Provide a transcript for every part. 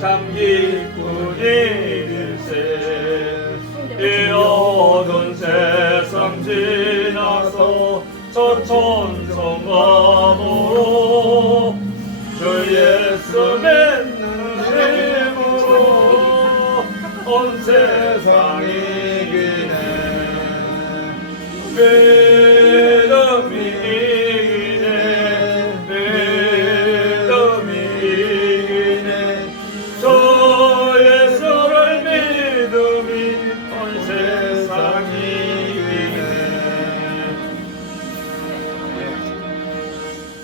참 기쁜 일일세. 이 어두운 세상 지나서 저 천성함으로 주 예수 믿는 힘으로 온 세상 이기네. 믿음이 이기네. 믿음이 이기네. 주 예수를 믿음이 온 세상 이기네.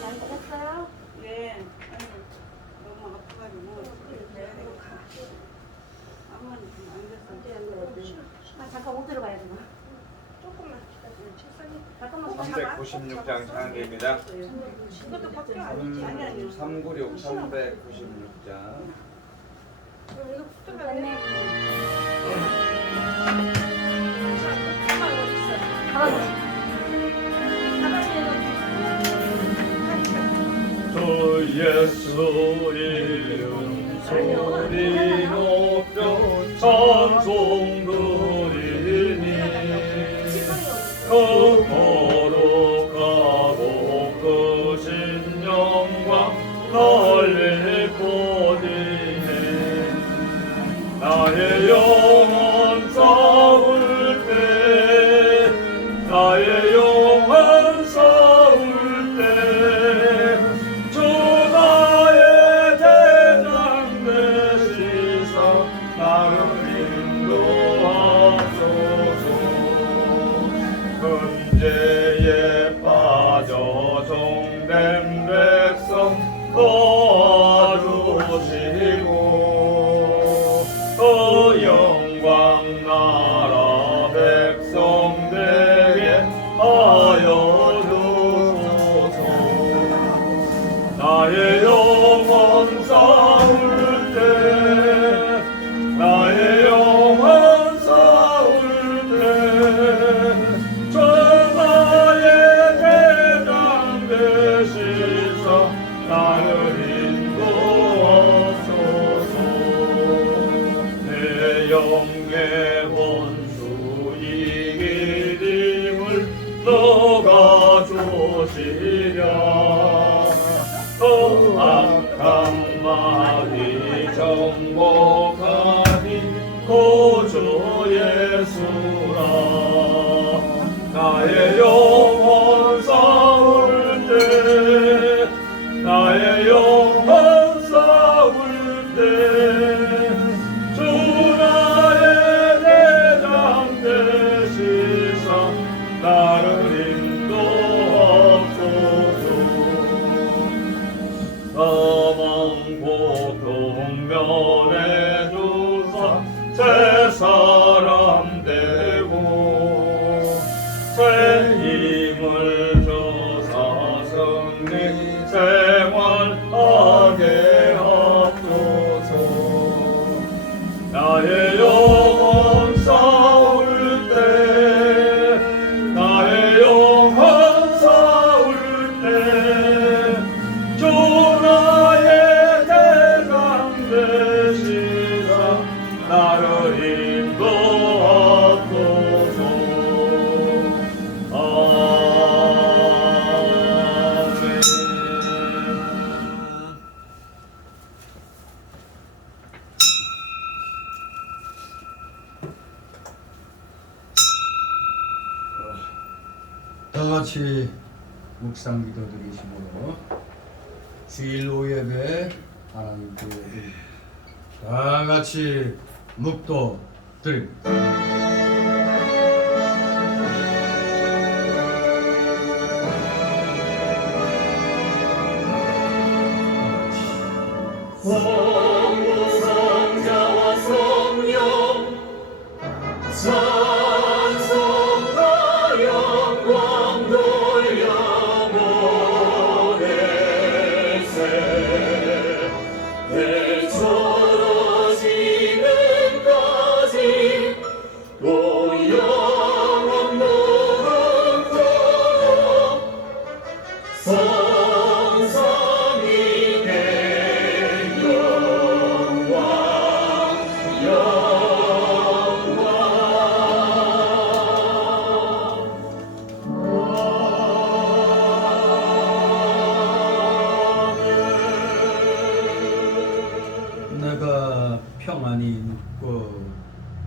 많이 먹었어요? 네. 아이고, 너무 아파가지고 내야 되겠다. 아무나 좀 안겼어. 아, 잠깐 못 들어가야 되나? 조금만 기다려. 책상에. 잠깐만 396장 장기입니다. 이것도 밖에 아니지. 아니. 396, 396장. 이거 붙들면 됐네. 가방 어디 있어? 가방. 주 예수 이름 소리 높여 찬송 드리니 그 거룩하고 크신 영광 널리 보이네. 나의 영혼 싸울 때 나의 영혼 싸울 때 주 나의 대장 되시사 나를 인도하소서. 금제에 빠져 종된 백성 도와주시고 그 영광 나라 백성들에게 하여 주소서. 나의 영혼 싸울 때 나의 영혼 싸울 때 저 나의 대장 되시사 나를 인도하소서. 내 영의 원수 이기림을 너가 주시랴. 또 악한 말이 정복하니 구주 예수라. 나의 영혼 싸울 때 나의 영혼 싸울 때 주 나의 대장 되시사 나를 인도하소서. 사망 고통 면해 주사 새 사람 되고 새 힘을 주사 승리 생활하게 하소서. 나의 영혼 싸울 때 나의 영혼 싸울 때 주 나의 대장 되시사 나를 인도하소서. 아멘. 다 같이 묵상 기도 드리시므로 주일 오예배 하나님께 다 같이 묵도 드립니다. 성부 성자와 성령 찬송과 영광 돌려보내세. 대처로 지금까지 또 영원 무궁토록 성삼위의 영광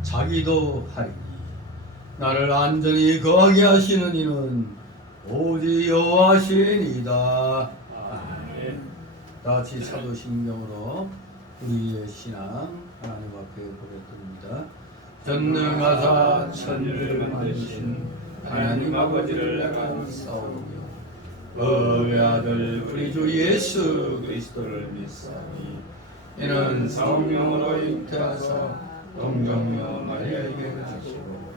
자기도 하리니 나를 안전히 거하게 하시는 이는 오직 여호와시니이다. 아멘. 다같이 사도신경으로 우리의 신앙 하나님 앞에 고백드립니다. 전능하사 천지를 만드신 하나님 아버지를 내가 믿사오며 그의 아들 우리 주 예수 그리스도를 믿사오니 이는 성령으로 잉태하사 동정녀 마리아에게 나시고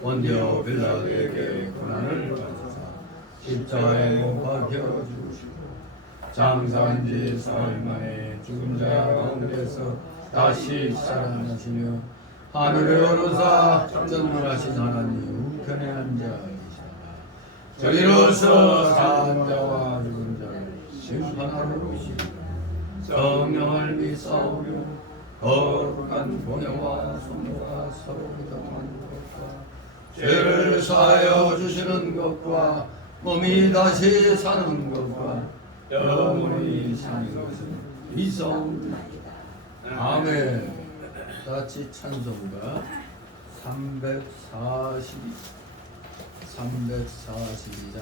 원디오 빌라도에게 고난을 받으사 십자가에 못 박혀 죽으시고 장사한 지 사흘 만에 죽은 자 가운데서 다시 살아나시며 하늘에 오르사 전능하신 하나님 우편에 앉아 계시다가 저리로서 사한 자와 죽은 자를 심판하러 오시리라. 성령을 믿사오며 거룩한 본회와 성도가 서로 기도하는 것과 죄를 사하여 주시는 것과 몸이 다시 사는 것과 영원히 사는 것을 믿사옵나이다. 아멘. 다같이 찬송가 342장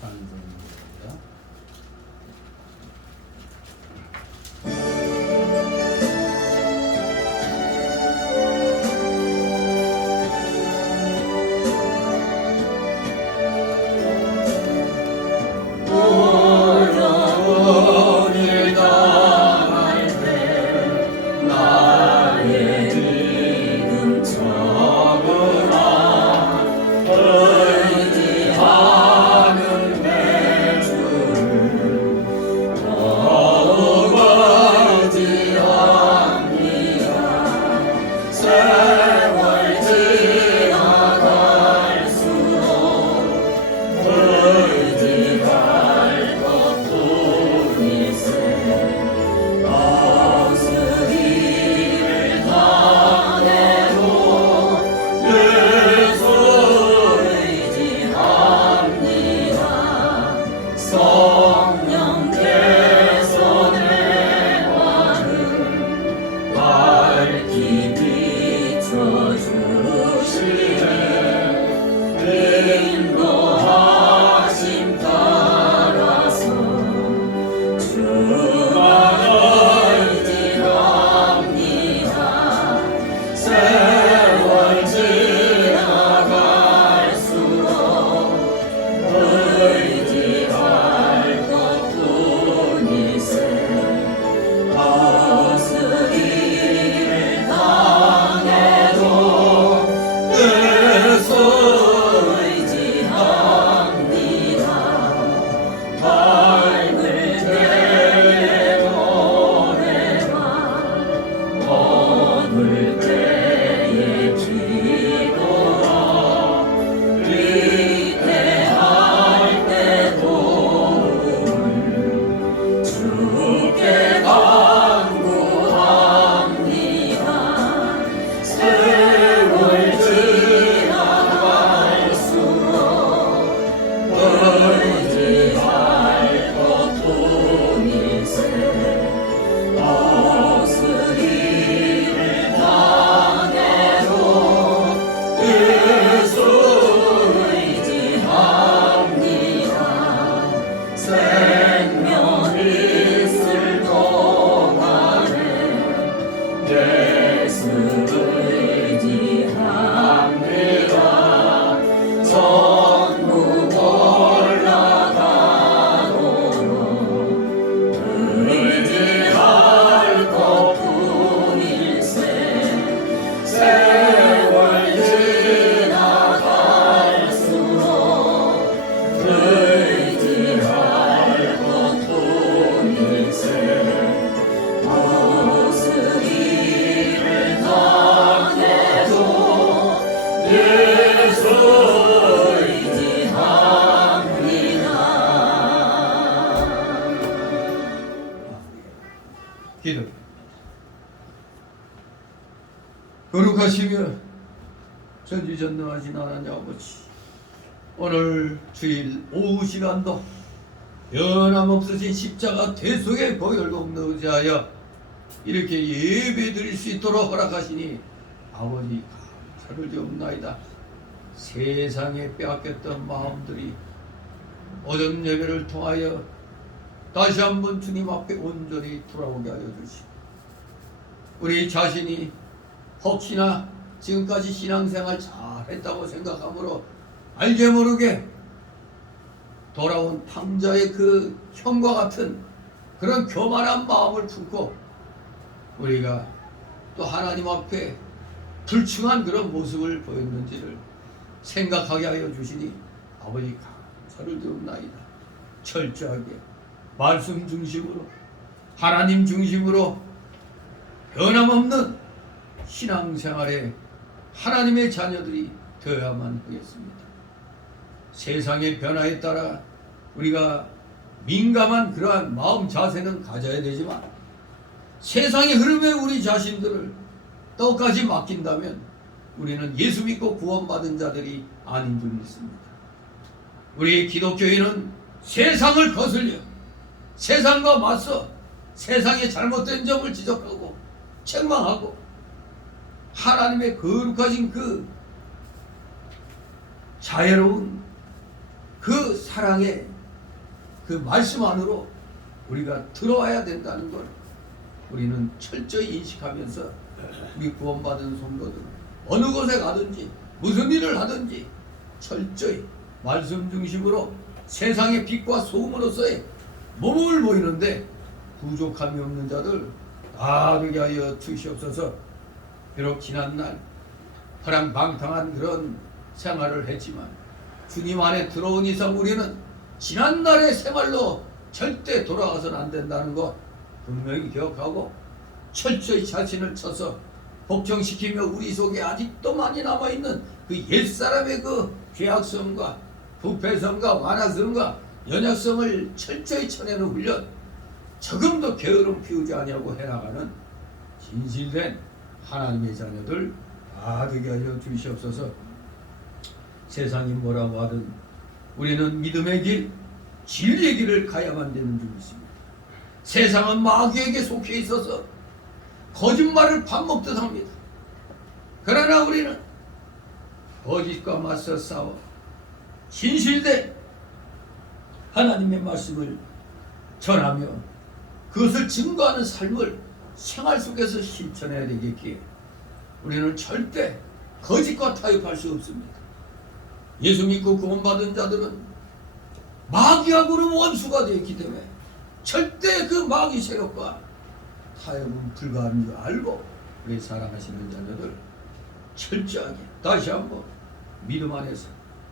찬송입니다. 기도. 거룩하시며 전지전능하신 하나님 아버지, 오늘 주일 오후 시간도 변함없으신 십자가 대속의 보혈로 넣으자하여 이렇게 예배 드릴 수 있도록 허락하시니 아버지 감사를 드옵나이다. 세상에 빼앗겼던 마음들이 오전 예배를 통하여 다시 한번 주님 앞에 온전히 돌아오게 하여 주시고, 우리 자신이 혹시나 지금까지 신앙생활 잘했다고 생각하므로 알게 모르게 돌아온 탕자의 그 형과 같은 그런 교만한 마음을 품고 우리가 또 하나님 앞에 불충한 그런 모습을 보였는지를 생각하게 하여 주시니 아버지 감사를 드립나이다. 철저하게 말씀 중심으로 하나님 중심으로 변함없는 신앙생활에 하나님의 자녀들이 되어야만 하겠습니다. 세상의 변화에 따라 우리가 민감한 그러한 마음 자세는 가져야 되지만 세상의 흐름에 우리 자신들을 똑같이 맡긴다면 우리는 예수 믿고 구원받은 자들이 아닌 줄 믿습니다. 우리 기독교인은 세상을 거슬려 세상과 맞서 세상의 잘못된 점을 지적하고 책망하고 하나님의 거룩하신 그 자애로운 그 사랑의 그 말씀 안으로 우리가 들어와야 된다는 걸 우리는 철저히 인식하면서 우리 구원받은 성도들은 어느 곳에 가든지 무슨 일을 하든지 철저히 말씀 중심으로 세상의 빛과 소금으로서의 몸을 보이는데 부족함이 없는 자들 다 되게 하여 주시옵소서. 비록 지난날 허랑방탕한 그런 생활을 했지만 주님 안에 들어온 이상 우리는 지난날의 생활로 절대 돌아가서는 안 된다는 것 분명히 기억하고 철저히 자신을 쳐서 복종시키며 우리 속에 아직도 많이 남아있는 그 옛사람의 그 죄악성과 부패성과 완악성과 연약성을 철저히 쳐내는 훈련, 조금도 게으름 피우지 아니하고 해나가는 진실된 하나님의 자녀들 다 되게 하여 주시옵소서. 세상이 뭐라고 하든 우리는 믿음의 길, 진리의 길을 가야만 되는 줄 믿습니다. 세상은 마귀에게 속해 있어서 거짓말을 밥 먹듯 합니다. 그러나 우리는 거짓과 맞서 싸워 진실된 하나님의 말씀을 전하며 그것을 증거하는 삶을 생활 속에서 실천해야 되겠기에 우리는 절대 거짓과 타협할 수 없습니다. 예수 믿고 구원받은 자들은 마귀하고는 원수가 되었기 때문에 절대 그 마귀 세력과 타협은 불가한 줄 알고 우리 사랑하시는 자녀들 철저하게 다시 한번 믿음 안에서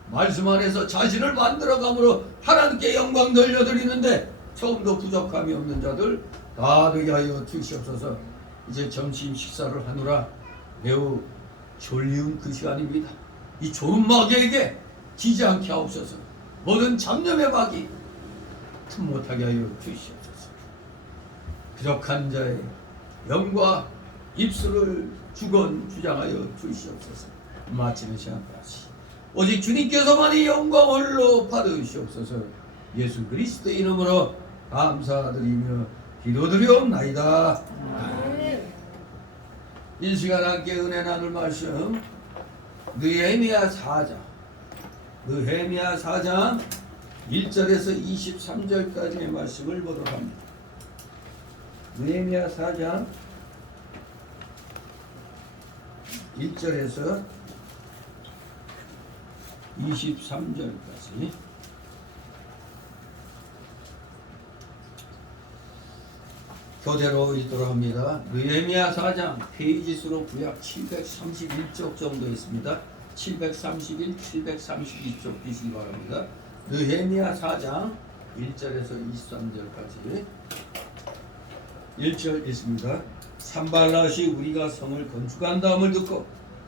말씀 안에서 자신을 만들어감으로 하나님께 영광 돌려드리는데 조금도 부족함이 없는 자들 다 되게 하여 주시옵소서. 이제 점심 식사를 하느라 매우 졸리운 그 시간입니다. 이 졸음 마귀에게 지지 않게 하옵소서. 모든 잡념의 마귀 틈 못하게 하여 주시옵소서. 부족한 자의 영과 입술을 주건 주장하여 주시옵소서. 마치는 시간까지 오직 주님께서만이 영광을 받으시옵소서. 예수 그리스도의 이름으로 감사드리며 기도드리옵나이다. 이 시간 함께 은혜 나눌 말씀 느헤미야 4장 1절에서 23절까지의 말씀을 보도록 합니다. 느헤미야 4장 1절에서 23절까지 교대로 읽도록 합니다. 느헤미야 4장 페이지 수로 구약 731쪽 정도 있습니다. 731, 732쪽 보시기 바랍니다. 느헤미야 4장 1절에서 23절까지 1절 있습니다. 산발랏이 우리가 성을 건축한 다음을 듣고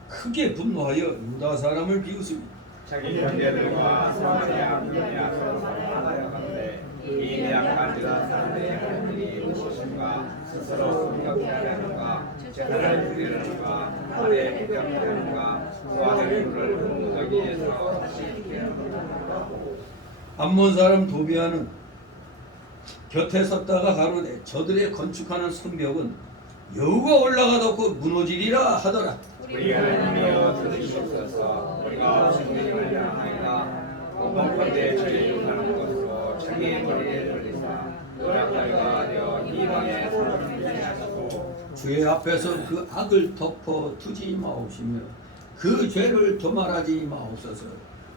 크게 분노하여 유다 사람을 비웃으며 자기 형제들과 사마리아 문야서 하나여 가는데 이 약한 사람의 하나님이 무엇인가 스스로 공격하려는가 재단을 부리려는가 아래 공격하려는가 소아의 물을 흥무더기에서 암몬 사람 도비아는 곁에 섰다가 가로되 저들의 건축하는 성벽은 여우가 올라가놓고 무너지리라 하더라. 우리 하나님이여 들으시옵소서. 우리가 주님을 향하여 공동컨대 저희 욕하는 것으로 자기의 머리에 돌리사 노략가리가 되어 이방의 사람을 위하시고 주의 앞에서 그 악을 덮어 두지 마옵시며 그 죄를 도말하지 마옵소서.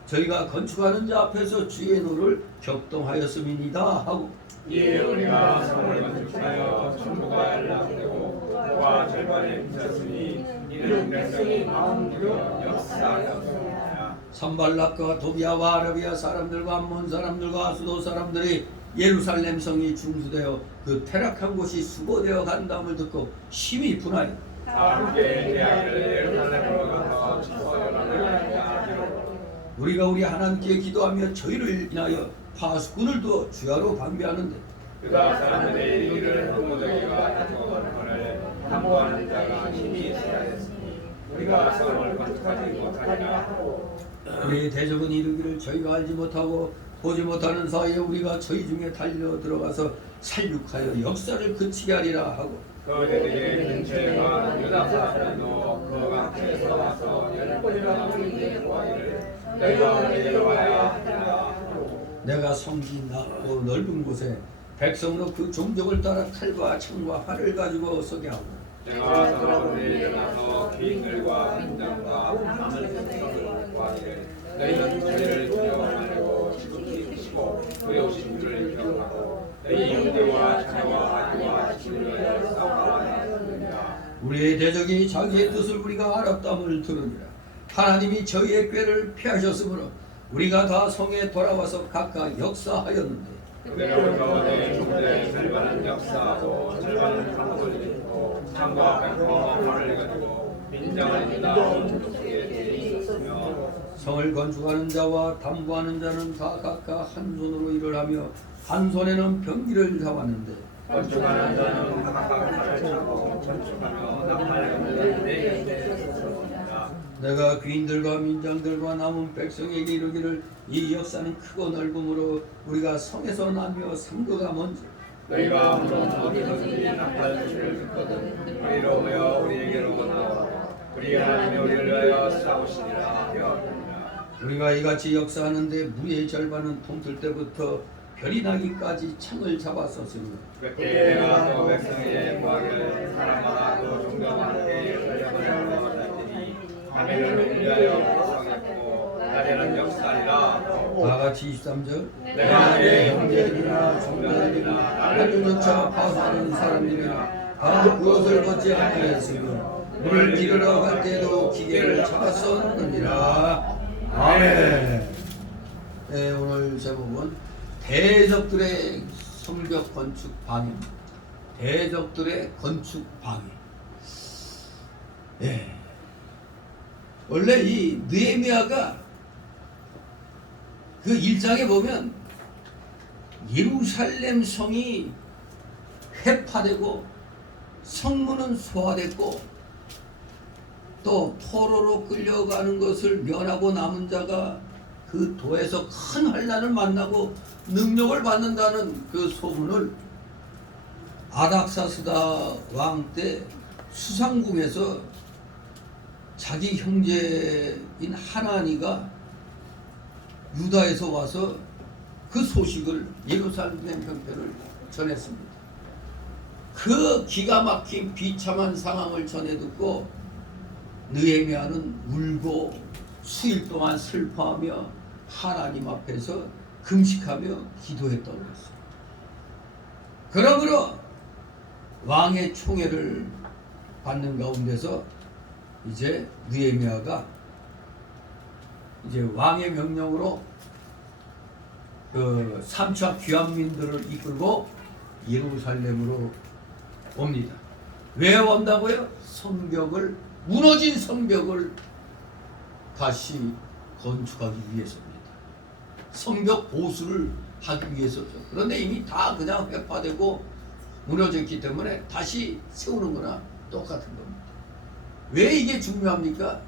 저희가 건축하는 자 앞에서 주의 노를 격동하였음이니이다 하고 이에 우리가 성을 건축하여 전부가 연락되고 그와 절반에 미쳤으니 이는 백성이 마음 들여 역사하였습니다. 산발락과 도비아와 아라비아 사람들과 암몬 사람들과 수도 사람들이 예루살렘 성이 중수되어 그 퇴락한 곳이 수고되어 간다음을 듣고 심히 분하여 다 함께 대학을 예루살렘으로 가서 치서연합을 하여 우리가 우리 하나님께 기도하며 저희를 인하여 파수꾼을 두어 주야로 방비하는데 유다 사람들의 이르기를 흥무더기가 가져온 것을 탐구하는 자가 힘이 있어야 했으니 우리가 성을 건축하지 못하리라 하고 우리의 대적은 이르기를 저희가 알지 못하고 보지 못하는 사이에 우리가 저희 중에 달려 들어가서 살육하여 역사를 그치게 하리라 하고 그들에게 근처에가 유다 사람들도 그 강처에서 와서 열번이나 우리에게 구하기를 너희가 우리에게로 와야 하리라 하고 내가 성지 낮고 넓은 곳에 백성으로 그 종족을 따라 칼과 창과 활을 가지고 서게 하고 내가 사람들이 일어나서 귀인들과 민장과 남을 백성을 구하기를 너희는 저희를 두려워하고 지극히 크시고 두려우신 줄을 기억하고 너희 형제와 자녀와 아기와 친구를 싸움하였느니라. 우리의 대적이 자기의 뜻을 우리가 알았다함을 들으니라. 하나님이 저희의 꾀를 피하셨으므로 우리가 다 성에 돌아와서 각각 역사하였는데 그대로부터 내 종들의 절반은 역사하고 절반은 탐구를 입고 창과 백과 활을 가지고 민장을 이다 속에 있었으며 성을 건축하는 자와 담보하는 자는 다 각각 한 손으로 일을 하며 한 손에는 병기를 잡았는데 건축하는 자는 각각 칼을 차고 건축하며 나팔을 내 곁에 섰습니다. 내가 귀인들과 민장들과 남은 백성에게 이르기를 이 역사는 크고 넓음으로 우리가 성에서 나뉘어 삼거가 먼저 너희가 물론 어디서든지 나팔 소리를 듣거든 우리로 모여 우리에게로 나와 우리 하나님의 우리를 위하여 싸우시리라 하였느니라. 우리가 이같이 역사하는데 무리의 절반은 통틀 때부터 별이 나기까지 창을 잡았었으며 그때 내가 또 백성에게 구하기를 사람마다 그 종교와 함께 열려버리고 하더니 하늘을 위하여 구성했고 낮에는 역사리라. 다같이 23절 내가 내 형제들이나 종자들이나 나를 쫓아 파수하는 사람들이나 다 그것을 걷지 아니하였으며 물을 기르러 갈 때도 기계를 잡았었느니라. 아멘. 네, 오늘 제목은 대적들의 성벽 건축 방해입니다. 대적들의 건축 방해. 네. 원래 이 느헤미야가 그 1장에 보면 예루살렘 성이 회파되고 성문은 소화됐고 또 포로로 끌려가는 것을 면하고 남은 자가 그 도에서 큰 환난을 만나고 능력을 받는다는 그 소문을 아닥사스다 왕 때 수상궁에서 자기 형제인 하나니가 유다에서 와서 그 소식을 예루살렘 형편을 전했습니다. 그 기가 막힌 비참한 상황을 전해 듣고 느헤미야는 울고 수일 동안 슬퍼하며 하나님 앞에서 금식하며 기도했다고 했어요. 그러므로 왕의 총애를 받는 가운데서 이제 느헤미야가 이제 왕의 명령으로 그 3차 귀환민들을 이끌고 예루살렘으로 옵니다. 왜 온다고요? 성벽을 무너진 성벽을 다시 건축하기 위해서입니다. 성벽 보수를 하기 위해서죠. 그런데 이미 다 그냥 회파되고 무너졌기 때문에 다시 세우는 거나 똑같은 겁니다. 왜 이게 중요합니까?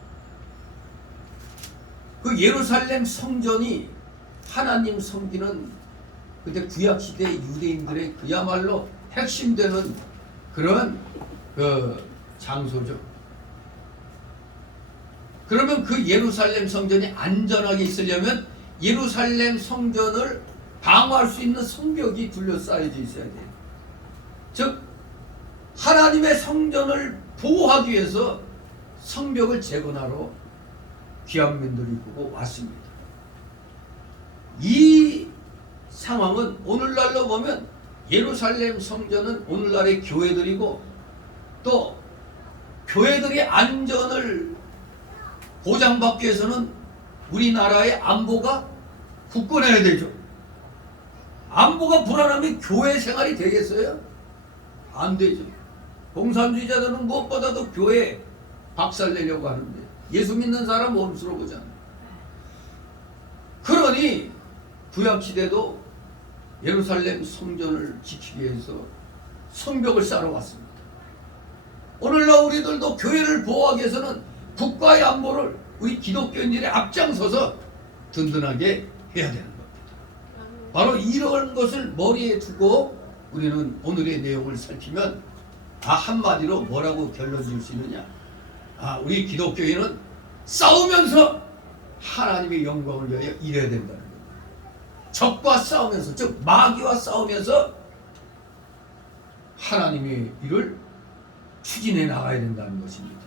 그 예루살렘 성전이 하나님 섬기는 그때 구약시대 유대인들의 그야말로 핵심되는 그런 그 장소죠. 그러면 그 예루살렘 성전이 안전하게 있으려면 예루살렘 성전을 방어할 수 있는 성벽이 둘러싸여져 있어야 돼요. 즉 하나님의 성전을 보호하기 위해서 성벽을 재건하러 귀환민들이 보고 왔습니다. 이 상황은 오늘날로 보면 예루살렘 성전은 오늘날의 교회들이고 또 교회들의 안전을 보장받기 위해서는 우리나라의 안보가 굳건해야 되죠. 안보가 불안하면 교회 생활이 되겠어요? 안 되죠. 공산주의자들은 무엇보다도 교회 박살내려고 하는데 예수 믿는 사람 원수로 보잖아요. 그러니 구약시대도 예루살렘 성전을 지키기 위해서 성벽을 쌓아 왔습니다. 오늘날 우리들도 교회를 보호하기 위해서는 국가의 안보를 우리 기독교인들이 앞장서서 든든하게 해야 되는 겁니다. 바로 이런 것을 머리에 두고 우리는 오늘의 내용을 살피면 한마디로 뭐라고 결론 줄 수 있느냐. 우리 기독교인은 싸우면서 하나님의 영광을 위하여 일해야 된다는 겁니다. 적과 싸우면서, 즉 마귀와 싸우면서 하나님의 일을 추진해 나가야 된다는 것입니다.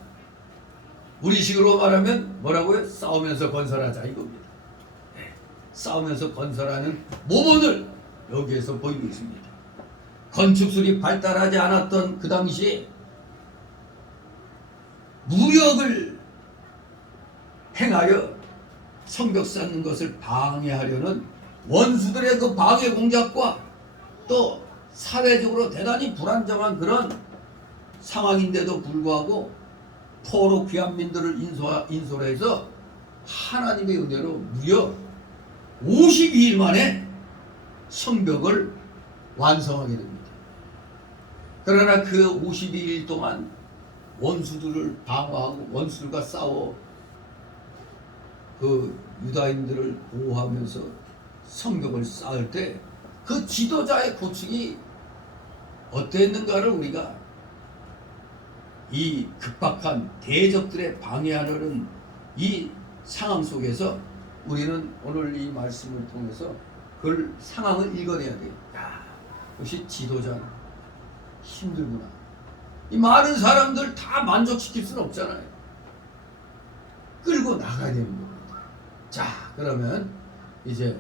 우리식으로 말하면 뭐라고요? 싸우면서 건설하자 이겁니다. 싸우면서 건설하는 모범을 여기에서 보이고 있습니다. 건축술이 발달하지 않았던 그 당시에 무력을 행하여 성벽 쌓는 것을 방해하려는 원수들의 그 방해 공작과 또 사회적으로 대단히 불안정한 그런 상황인데도 불구하고 포로 귀환민들을 인솔해서 하나님의 은혜로 무려 52일 만에 성벽을 완성하게 됩니다. 그러나 그 52일 동안 원수들을 방어하고 원수들과 싸워 그 유다인들을 보호하면서 성벽을 쌓을 때 그 지도자의 고충이 어땠는가를 우리가 이 급박한 대적들의 방해하려는 이 상황 속에서 우리는 오늘 이 말씀을 통해서 그 상황을 읽어내야 돼요. 역시 지도자는 힘들구나. 이 많은 사람들 다 만족시킬 수는 없잖아요. 끌고 나가야 되는 겁니다. 자, 그러면 이제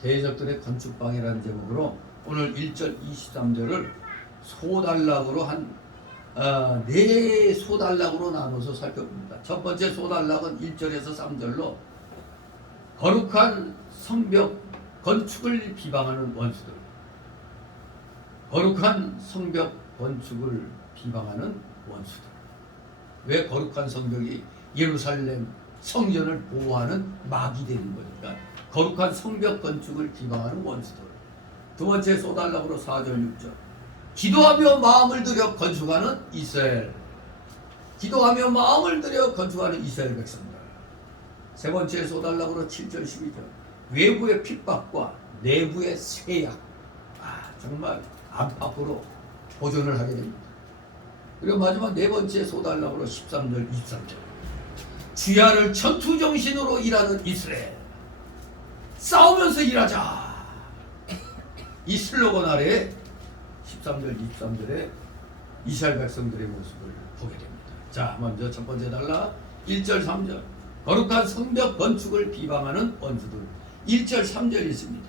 대적들의 건축방해라는 제목으로 오늘 1절 23절을 소단락으로 네 소단락으로 나눠서 살펴봅니다. 첫 번째 소단락은 1절에서 3절로 거룩한 성벽 건축을 비방하는 원수들. 거룩한 성벽 건축을 비방하는 원수들. 왜 거룩한 성벽이 예루살렘 성전을 보호하는 막이 되는 거니까 거룩한 성벽 건축을 비방하는 원수들. 두 번째 소단락으로 4절 6절 기도하며 마음을 들여 건축하는 이스라엘. 기도하며 마음을 들여 건축하는 이스라엘 백성들. 세 번째 소단락으로 7절 12절 외부의 핍박과 내부의 세약. 정말 안팎으로 보존을 하게 됩니다. 그리고 마지막 네 번째 소단락으로 13절 23절 주야를 전투정신으로 일하는 이스라엘. 싸우면서 일하자. 이 슬로건 아래에 13절 23절에 이스라엘 백성들의 모습을 보게 됩니다. 자, 먼저 첫 번째 단락 1절 3절 거룩한 성벽 건축을 비방하는 원수들. 1절 3절 있습니다.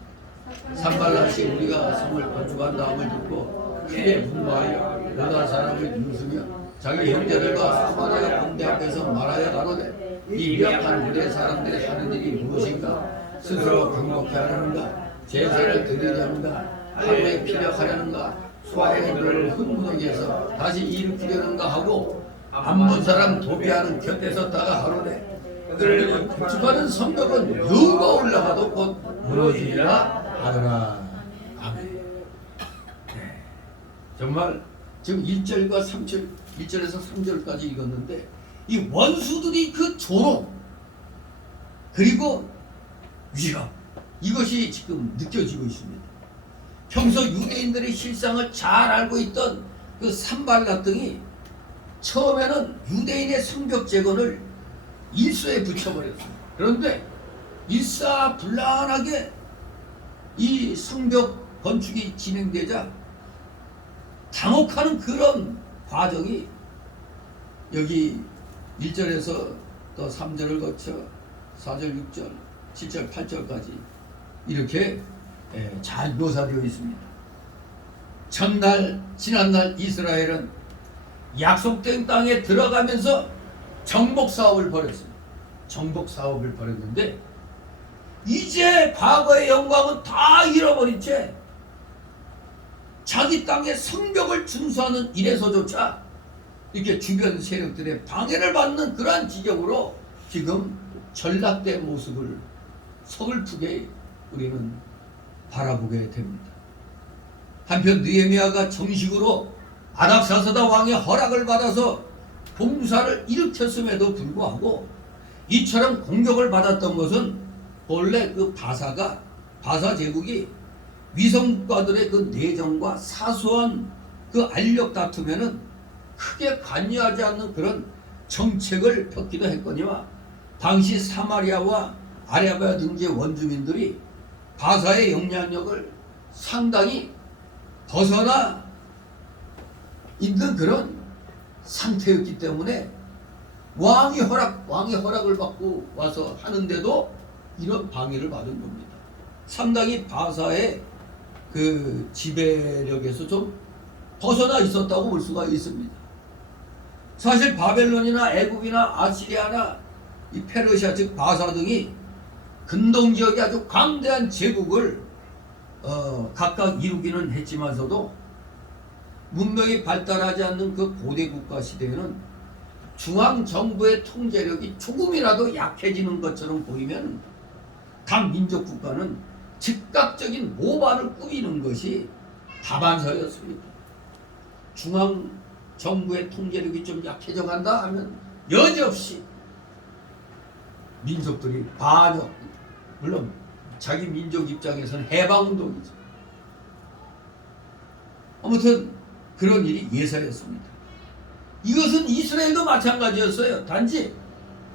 산발lat이 우리가 성을 건축한 다음을 듣고 크게 분노하여 여러 사람을 누수며 자기 형제들과 사마리아 군대 앞에서 말하여 가로되 이 미약한 유대 사람들이 하는 일이 무엇인가? 스스로 경고케 하려는가? 제사를 드리려는가? 하루에 피력하려는가? 소아행들을 흙무더기에서 다시 일으키려는가 하고 안본 사람 도비하는 곁에 섰다가 하루되 그들을 건축하는 성벽은 누가 올라가도 곧 무너지리라 하더라. 아멘. 네. 정말 지금 1절과 3절 1절에서 3절까지 읽었는데 이 원수들이 그 조롱 그리고 위협 이것이 지금 느껴지고 있습니다. 평소 유대인들의 실상을 잘 알고 있던 그 산발락 등이 처음에는 유대인의 성벽 재건을 일소에 붙여버렸습니다. 그런데 일사불란하게 이 성벽 건축이 진행되자 당혹하는 그런 과정이 여기 1절에서 또 3절을 거쳐 4절, 6절, 7절, 8절까지 이렇게 잘 묘사되어 있습니다. 지난날 이스라엘은 약속된 땅에 들어가면서 정복 사업을 벌였습니다. 정복 사업을 벌였는데 이제 과거의 영광은 다 잃어버린 채 자기 땅의 성벽을 준수하는 일에서조차 이렇게 주변 세력들의 방해를 받는 그러한 지경으로 지금 전락된 모습을 서글프게 우리는 바라보게 됩니다. 한편 느헤미야가 정식으로 아닥사스다 왕의 허락을 받아서 봉사를 일으켰음에도 불구하고 이처럼 공격을 받았던 것은 본래 그 바사 제국이 위성국가들의 그 내정과 사소한 그 알력 다툼에는 크게 관여하지 않는 그런 정책을 폈기도 했거니와 당시 사마리아와 아라비아 등지의 원주민들이 바사의 영향력을 상당히 벗어나 있는 그런 상태였기 때문에 왕의 허락을 받고 와서 하는데도 이런 방해를 받은 겁니다. 상당히 바사의 그 지배력에서 좀 벗어나 있었다고 볼 수가 있습니다. 사실 바벨론이나 애굽이나 아시리아나 이 페르시아 즉 바사 등이 근동 지역에 아주 광대한 제국을 각각 이루기는 했지만서도 문명이 발달하지 않는 그 고대 국가 시대에는 중앙 정부의 통제력이 조금이라도 약해지는 것처럼 보이면 각 민족 국가는 즉각적인 모반을 꾸미는 것이 다반사였습니다. 중앙 정부의 통제력이 좀 약해져 간다 하면 여지없이 민족들이 반역, 물론 자기 민족 입장에서는 해방운동이죠. 아무튼 그런 일이 예사였습니다. 이것은 이스라엘도 마찬가지였어요. 단지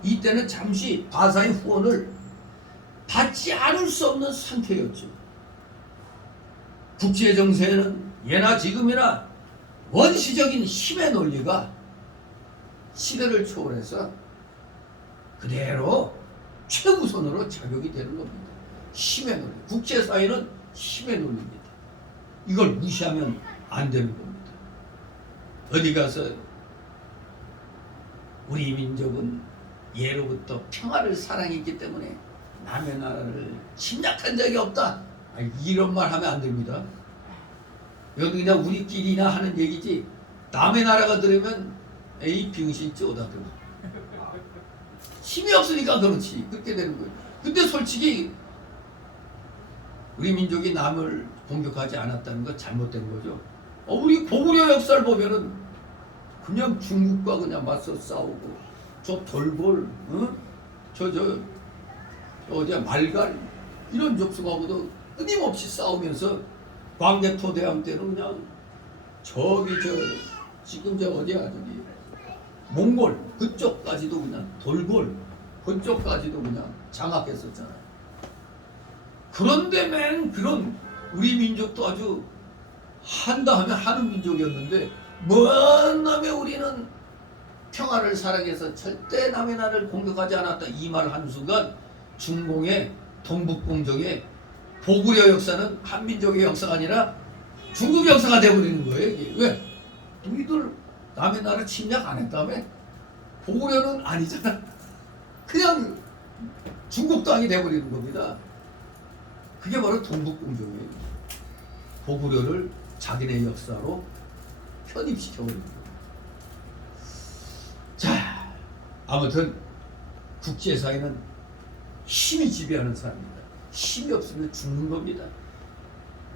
이때는 잠시 바사의 후원을 받지 않을 수 없는 상태였죠. 국제 정세에는 예나 지금이나 원시적인 힘의 논리가 시대를 초월해서 그대로 최우선으로 작용이 되는 겁니다. 힘의 논리. 국제사회는 힘의 논리입니다. 이걸 무시하면 안 되는 겁니다. 어디 가서 우리 민족은 예로부터 평화를 사랑했기 때문에 남의 나라를 침략한 적이 없다. 이런 말 하면 안 됩니다. 이건 그냥 우리끼리나 하는 얘기지 남의 나라가 들으면 에이 병신 쪼다들 힘이 없으니까 그렇지. 그렇게 되는 거예요. 근데 솔직히 우리 민족이 남을 공격하지 않았다는 건 잘못된 거죠. 우리 고구려 역사를 보면은 그냥 중국과 그냥 맞서 싸우고 저 돌골, 어디야 말갈 이런 족속하고도 끊임없이 싸우면서 광개토대왕 때는 그냥 지금 어디야 저기 몽골 그쪽까지도 그냥 돌골 그쪽까지도 그냥 장악했었잖아요. 그런데 맨 그런 우리 민족도 아주 한다 하면 하는 민족이었는데 먼 놈에 우리는 평화를 사랑해서 절대 남의 나라를 공격하지 않았다 이 말 한 순간 중공의 동북공정의 고구려 역사는 한민족의 역사가 아니라 중국 역사가 되어버리는 거예요. 이게. 왜? 우리들 남의 나라 침략 안 했다며? 고구려는 아니잖아. 그냥 중국 땅이 되어버리는 겁니다. 그게 바로 동북공정이에요. 고구려를 자기네 역사로 편입시켜버리는 거예요. 자, 아무튼 국제사회는 힘이 지배하는 사람입니다. 힘이 없으면 죽는 겁니다.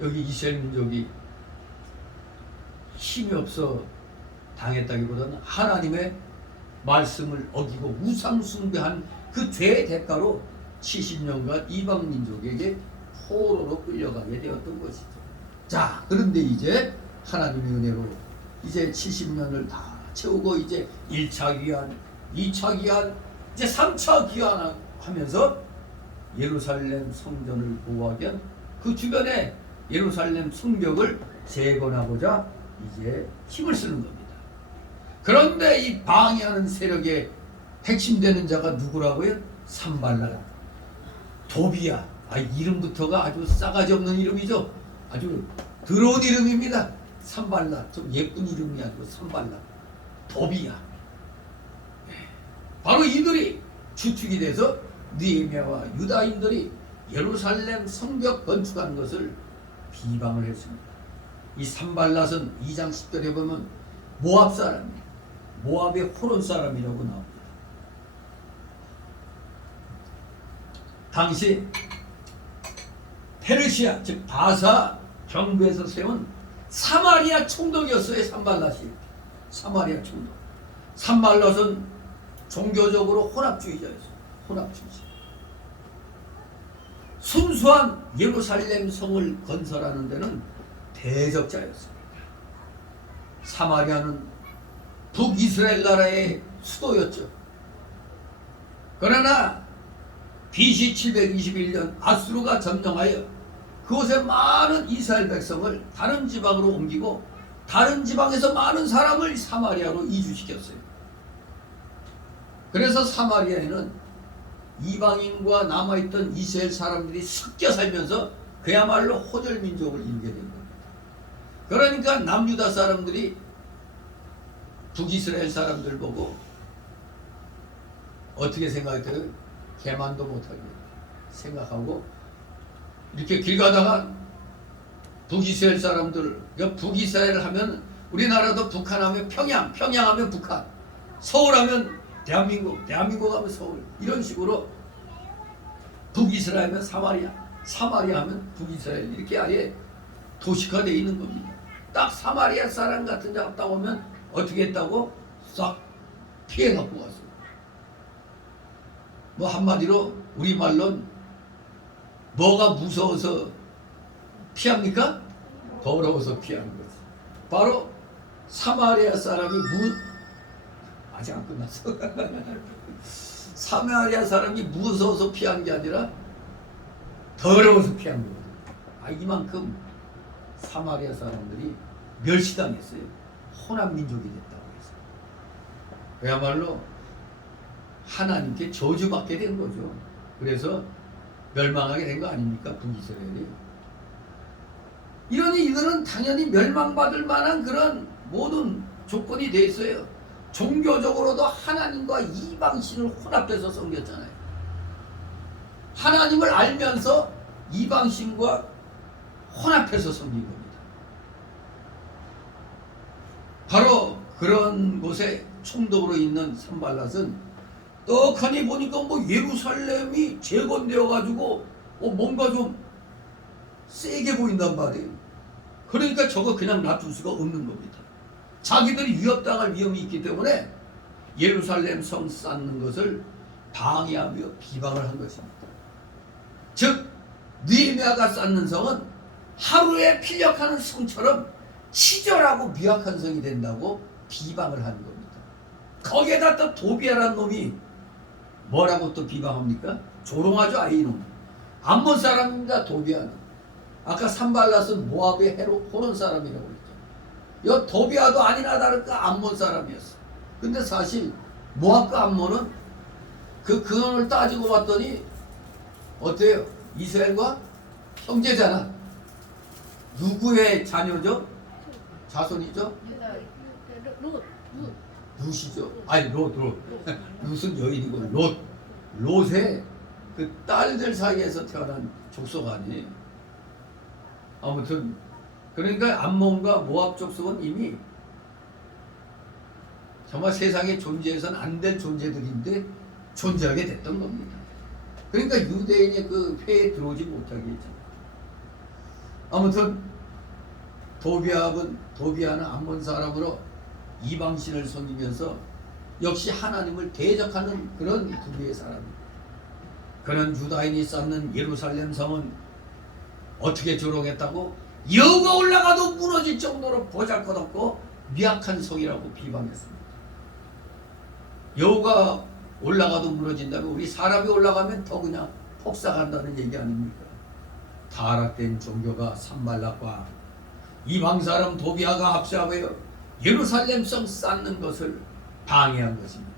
여기 이스라엘 민족이 힘이 없어 당했다기보다는 하나님의 말씀을 어기고 우상 숭배한 그 죄의 대가로 70년간 이방 민족에게 포로로 끌려가게 되었던 것이죠. 자, 그런데 이제 하나님의 은혜로 이제 70년을 다 채우고 이제 1차 귀환, 2차 귀환, 이제 3차 귀환하면서 예루살렘 성전을 보호하기 위한 그 주변에 예루살렘 성벽을 재건하고자 이제 힘을 쓰는 겁니다. 그런데 이 방해하는 세력의 핵심되는 자가 누구라고요? 산발락, 도비야. 이름부터가 아주 싸가지 없는 이름이죠. 아주 더러운 이름입니다. 산발락, 좀 예쁜 이름이 아니고 산발락, 도비야. 바로 이들이 주축이 돼서 느헤미야와 유다인들이 예루살렘 성벽 건축하는 것을 비방을 했습니다. 이 산발랏은 2장 10절에 보면 모압 사람이에요. 모압의 호론 사람이라고 나옵니다. 당시 페르시아 즉 바사 정부에서 세운 사마리아 총독이었어요. 산발랏이. 사마리아 총독. 산발랏은 종교적으로 혼합주의자였어요. 혼합주의자. 순수한 예루살렘 성을 건설하는 데는 대적자였습니다. 사마리아는 북이스라엘 나라의 수도였죠. 그러나 BC 721년 아수르가 점령하여 그곳에 많은 이스라엘 백성을 다른 지방으로 옮기고 다른 지방에서 많은 사람을 사마리아로 이주시켰어요. 그래서 사마리아에는 이방인과 남아있던 이스라엘 사람들이 섞여 살면서 그야말로 호절민족을 이루게 된 겁니다. 그러니까 남유다 사람들이 북이스라엘 사람들 보고 어떻게 생각해요? 개만도 못하게 생각하고 이렇게 길 가다가 북이스라엘 사람들, 그러니까 북이스라엘 하면 우리나라도 북한 하면 평양, 평양 하면 북한, 서울 하면 대한민국, 대한민국 하면 서울, 이런 식으로 북이스라엘 하면 사마리아, 사마리아 하면 북이스라엘, 이렇게 아예 도식화되어 있는 겁니다. 딱 사마리아 사람 같은 자 딱 오면 어떻게 했다고? 싹 피해갖고 왔어요. 뭐 한마디로 우리말로는 뭐가 무서워서 피합니까? 더러워서 피하는 거지. 바로 사마리아 사람이 아직 안 끝났어. 사마리아 사람이 무서워서 피한 게 아니라 더러워서 피한 거거든. 이만큼 사마리아 사람들이 멸시당했어요. 혼합민족이 됐다고 해서. 그야말로 하나님께 저주받게 된 거죠. 그래서 멸망하게 된 거 아닙니까? 북이스라엘이. 이러니 이들은 당연히 멸망받을 만한 그런 모든 조건이 돼 있어요. 종교적으로도 하나님과 이방신을 혼합해서 섬겼잖아요. 하나님을 알면서 이방신과 혼합해서 섬긴 겁니다. 바로 그런 곳에 총독으로 있는 산발랏은 떡하니 보니까 뭐 예루살렘이 재건되어 가지고 뭔가 좀 세게 보인단 말이에요. 그러니까 저거 그냥 놔둘 수가 없는 겁니다. 자기들이 위협당할 위험이 있기 때문에 예루살렘 성 쌓는 것을 방해하며 비방을 한 것입니다. 즉 느헤미야가 쌓는 성은 하루에 필력하는 성처럼 치졸하고 미약한 성이 된다고 비방을 하는 겁니다. 거기에다 또 도비야라는 놈이 뭐라고 또 비방합니까? 조롱하죠. 이놈 암몬 사람입니다. 도비야는. 아까 산발랏은 모압의 호론 사람이라고 했죠. 이 도비야도 아니나 다를까 암몬 사람이었어. 근데 사실 모압과 암몬은 그 근원을 따지고 봤더니 어때요? 이스라엘과 형제잖아. 누구의 자녀죠? 자손이죠? 룻이죠. 아니 롯. 룻은 여인이고 롯의 그 딸들 사이에서 태어난 족속 아니에요. 아무튼 그러니까 암몬과 모압 족속은 이미 정말 세상에 존재해서는 안 될 존재들인데 존재하게 됐던 겁니다. 그러니까 유대인의 그 회에 들어오지 못하게 했죠. 아무튼 도비야는 암몬 사람으로 이방신을 섬기면서 역시 하나님을 대적하는 그런 부류의 사람입니다. 그는 유다인이 쌓는 예루살렘 성은 어떻게 조롱했다고? 여우가 올라가도 무너질 정도로 보잘것없고 미약한 성이라고 비방했습니다. 여우가 올라가도 무너진다면 우리 사람이 올라가면 더 그냥 폭삭한다는 얘기 아닙니까? 타락된 종교가 산발락과 이방 사람 도비아가 합세하여 예루살렘 성 쌓는 것을 방해한 것입니다.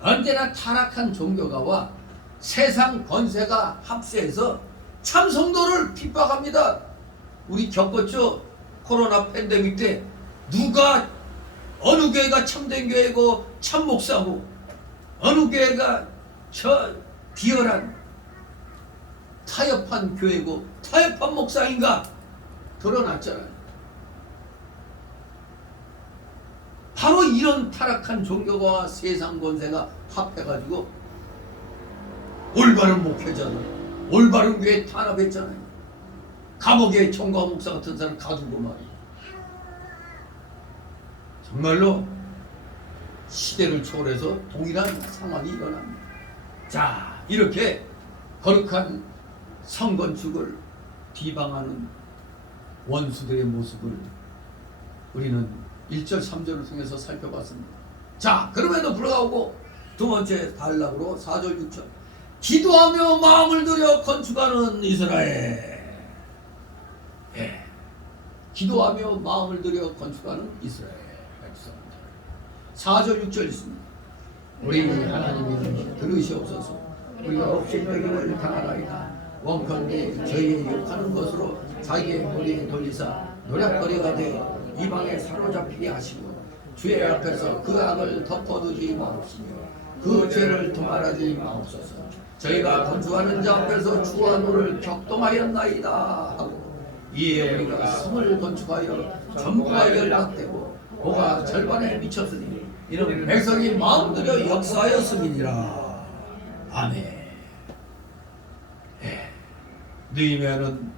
언제나 타락한 종교가와 세상 권세가 합세해서 참 성도를 핍박합니다. 우리 겪었죠? 코로나 팬데믹 때 누가 어느 교회가 참된 교회고 참 목사고 어느 교회가 저 비열한 타협한 교회고 타협한 목사인가 드러났잖아요. 바로 이런 타락한 종교가 세상 권세가 합해가지고 올바른 목회자들 올바른 교회 탄압했잖아요. 감옥에 총각 목사 같은 사람 가두고 말이에요. 정말로 시대를 초월해서 동일한 상황이 일어납니다. 자, 이렇게 거룩한 성건축을 비방하는 원수들의 모습을 우리는 1절 3절을 통해서 살펴봤습니다. 자, 그럼에도 불구하고 두 번째 단락으로 4절 6절 기도하며 마음을 들여 건축하는 이스라엘. 예. 기도하며 마음을 들여 건축하는 이스라엘 백성들. 4절 6절 있습니다. 우리 하나님이 들으시옵소서. 우리가 없이 빼김을 당하나이다. 원컨대 저희의 욕하는 것으로 자기의 머리에 돌리사 노략거리가 되어 이방에 사로잡히게 하시고 주의 앞에서 그 악을 덮어두지 마옵시며 그 죄를 도말하지 마옵소서. 저희가 건축하는 자 앞에서 주와 노를 격동하였나이다 하고 이에 우리가 성을 건축하여 전부가 연락되고 뭐가 절반에 미쳤으니 이는 백성이 마음들여 역사하였음이니라. 아멘. 느헤미야는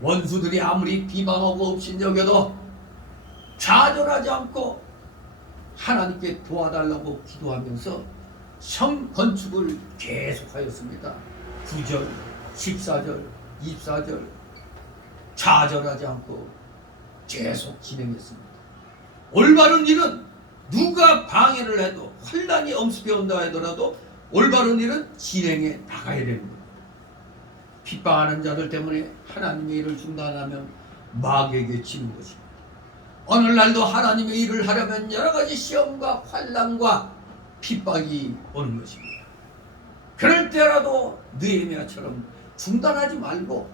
원수들이 아무리 비방하고 업신여겨도 좌절하지 않고 하나님께 도와달라고 기도하면서 성 건축을 계속하였습니다. 9절, 14절, 24절 좌절하지 않고 계속 진행했습니다. 올바른 일은 누가 방해를 해도 환난이 엄습해 온다 하더라도 올바른 일은 진행해 나가야 되는 거예요. 핍박하는 자들 때문에 하나님의 일을 중단하면 마귀에게 지는 것입니다. 오늘날도 하나님의 일을 하려면 여러 가지 시험과 환난과 핍박이 오는 것입니다. 그럴 때라도 느헤미야처럼 중단하지 말고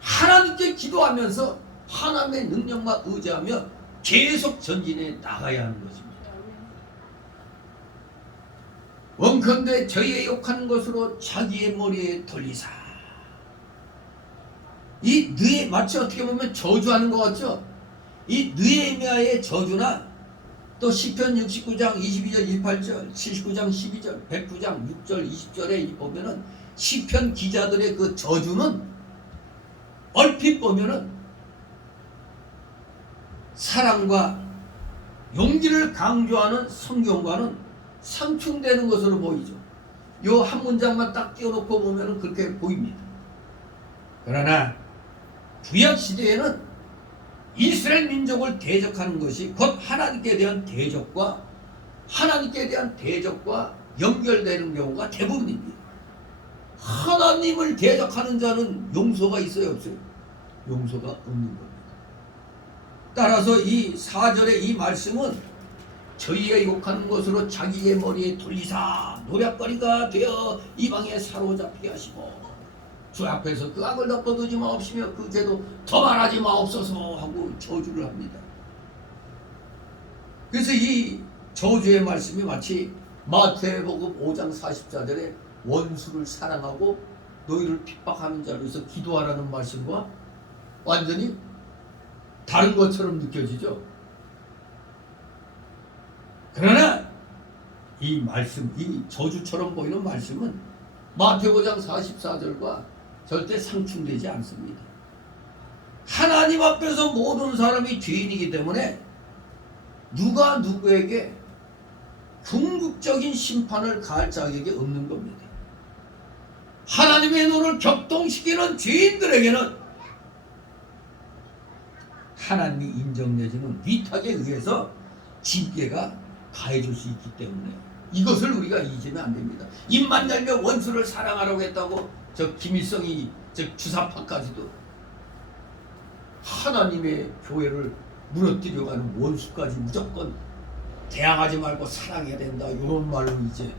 하나님께 기도하면서 하나님의 능력만 의지하며 계속 전진해 나가야 하는 것입니다. 원컨대 저희의 욕하는 것으로 자기의 머리에 돌리사. 이 마치 어떻게 보면 저주하는 것 같죠? 이 느헤미야의 저주나 또 시편 69장 22절 18절 79장 12절 109장 6절 20절에 보면은 시편 기자들의 그 저주는 얼핏 보면은 사랑과 용기를 강조하는 성경과는 상충되는 것으로 보이죠. 요 한 문장만 딱 띄워놓고 보면은 그렇게 보입니다. 그러나 구약 시대에는 이스라엘 민족을 대적하는 것이 곧 하나님께 대한 대적과 연결되는 경우가 대부분입니다. 하나님을 대적하는 자는 용서가 있어요, 없어요? 용서가 없는 겁니다. 따라서 이 4절의 이 말씀은 저희의 욕하는 것으로 자기의 머리에 돌리사 노략거리가 되어 이방에 사로잡히게 하시고 주 앞에서 그 악을 덮어두지 마옵시며 그 죄도 더 말하지 마옵소서 하고 저주를 합니다. 그래서 이 저주의 말씀이 마치 마태복음 5장 44절에 원수를 사랑하고 너희를 핍박하는 자로 해서 기도하라는 말씀과 완전히 다른 것처럼 느껴지죠. 그러나 이 말씀, 이 저주처럼 보이는 말씀은 마태복음 5장 44절과 절대 상충되지 않습니다. 하나님 앞에서 모든 사람이 죄인이기 때문에 누가 누구에게 궁극적인 심판을 가할 자격이 없는 겁니다. 하나님의 눈을 격동시키는 죄인들에게는 하나님이 인정 내지는 위탁에 의해서 징계가 가해질 수 있기 때문에 이것을 우리가 잊으면 안 됩니다. 입만 열면 원수를 사랑하라고 했다고 저 김일성이 저 주사파까지도 하나님의 교회를 무너뜨려가는 원수까지 무조건 대항하지 말고 사랑해야 된다 이런 말로 이제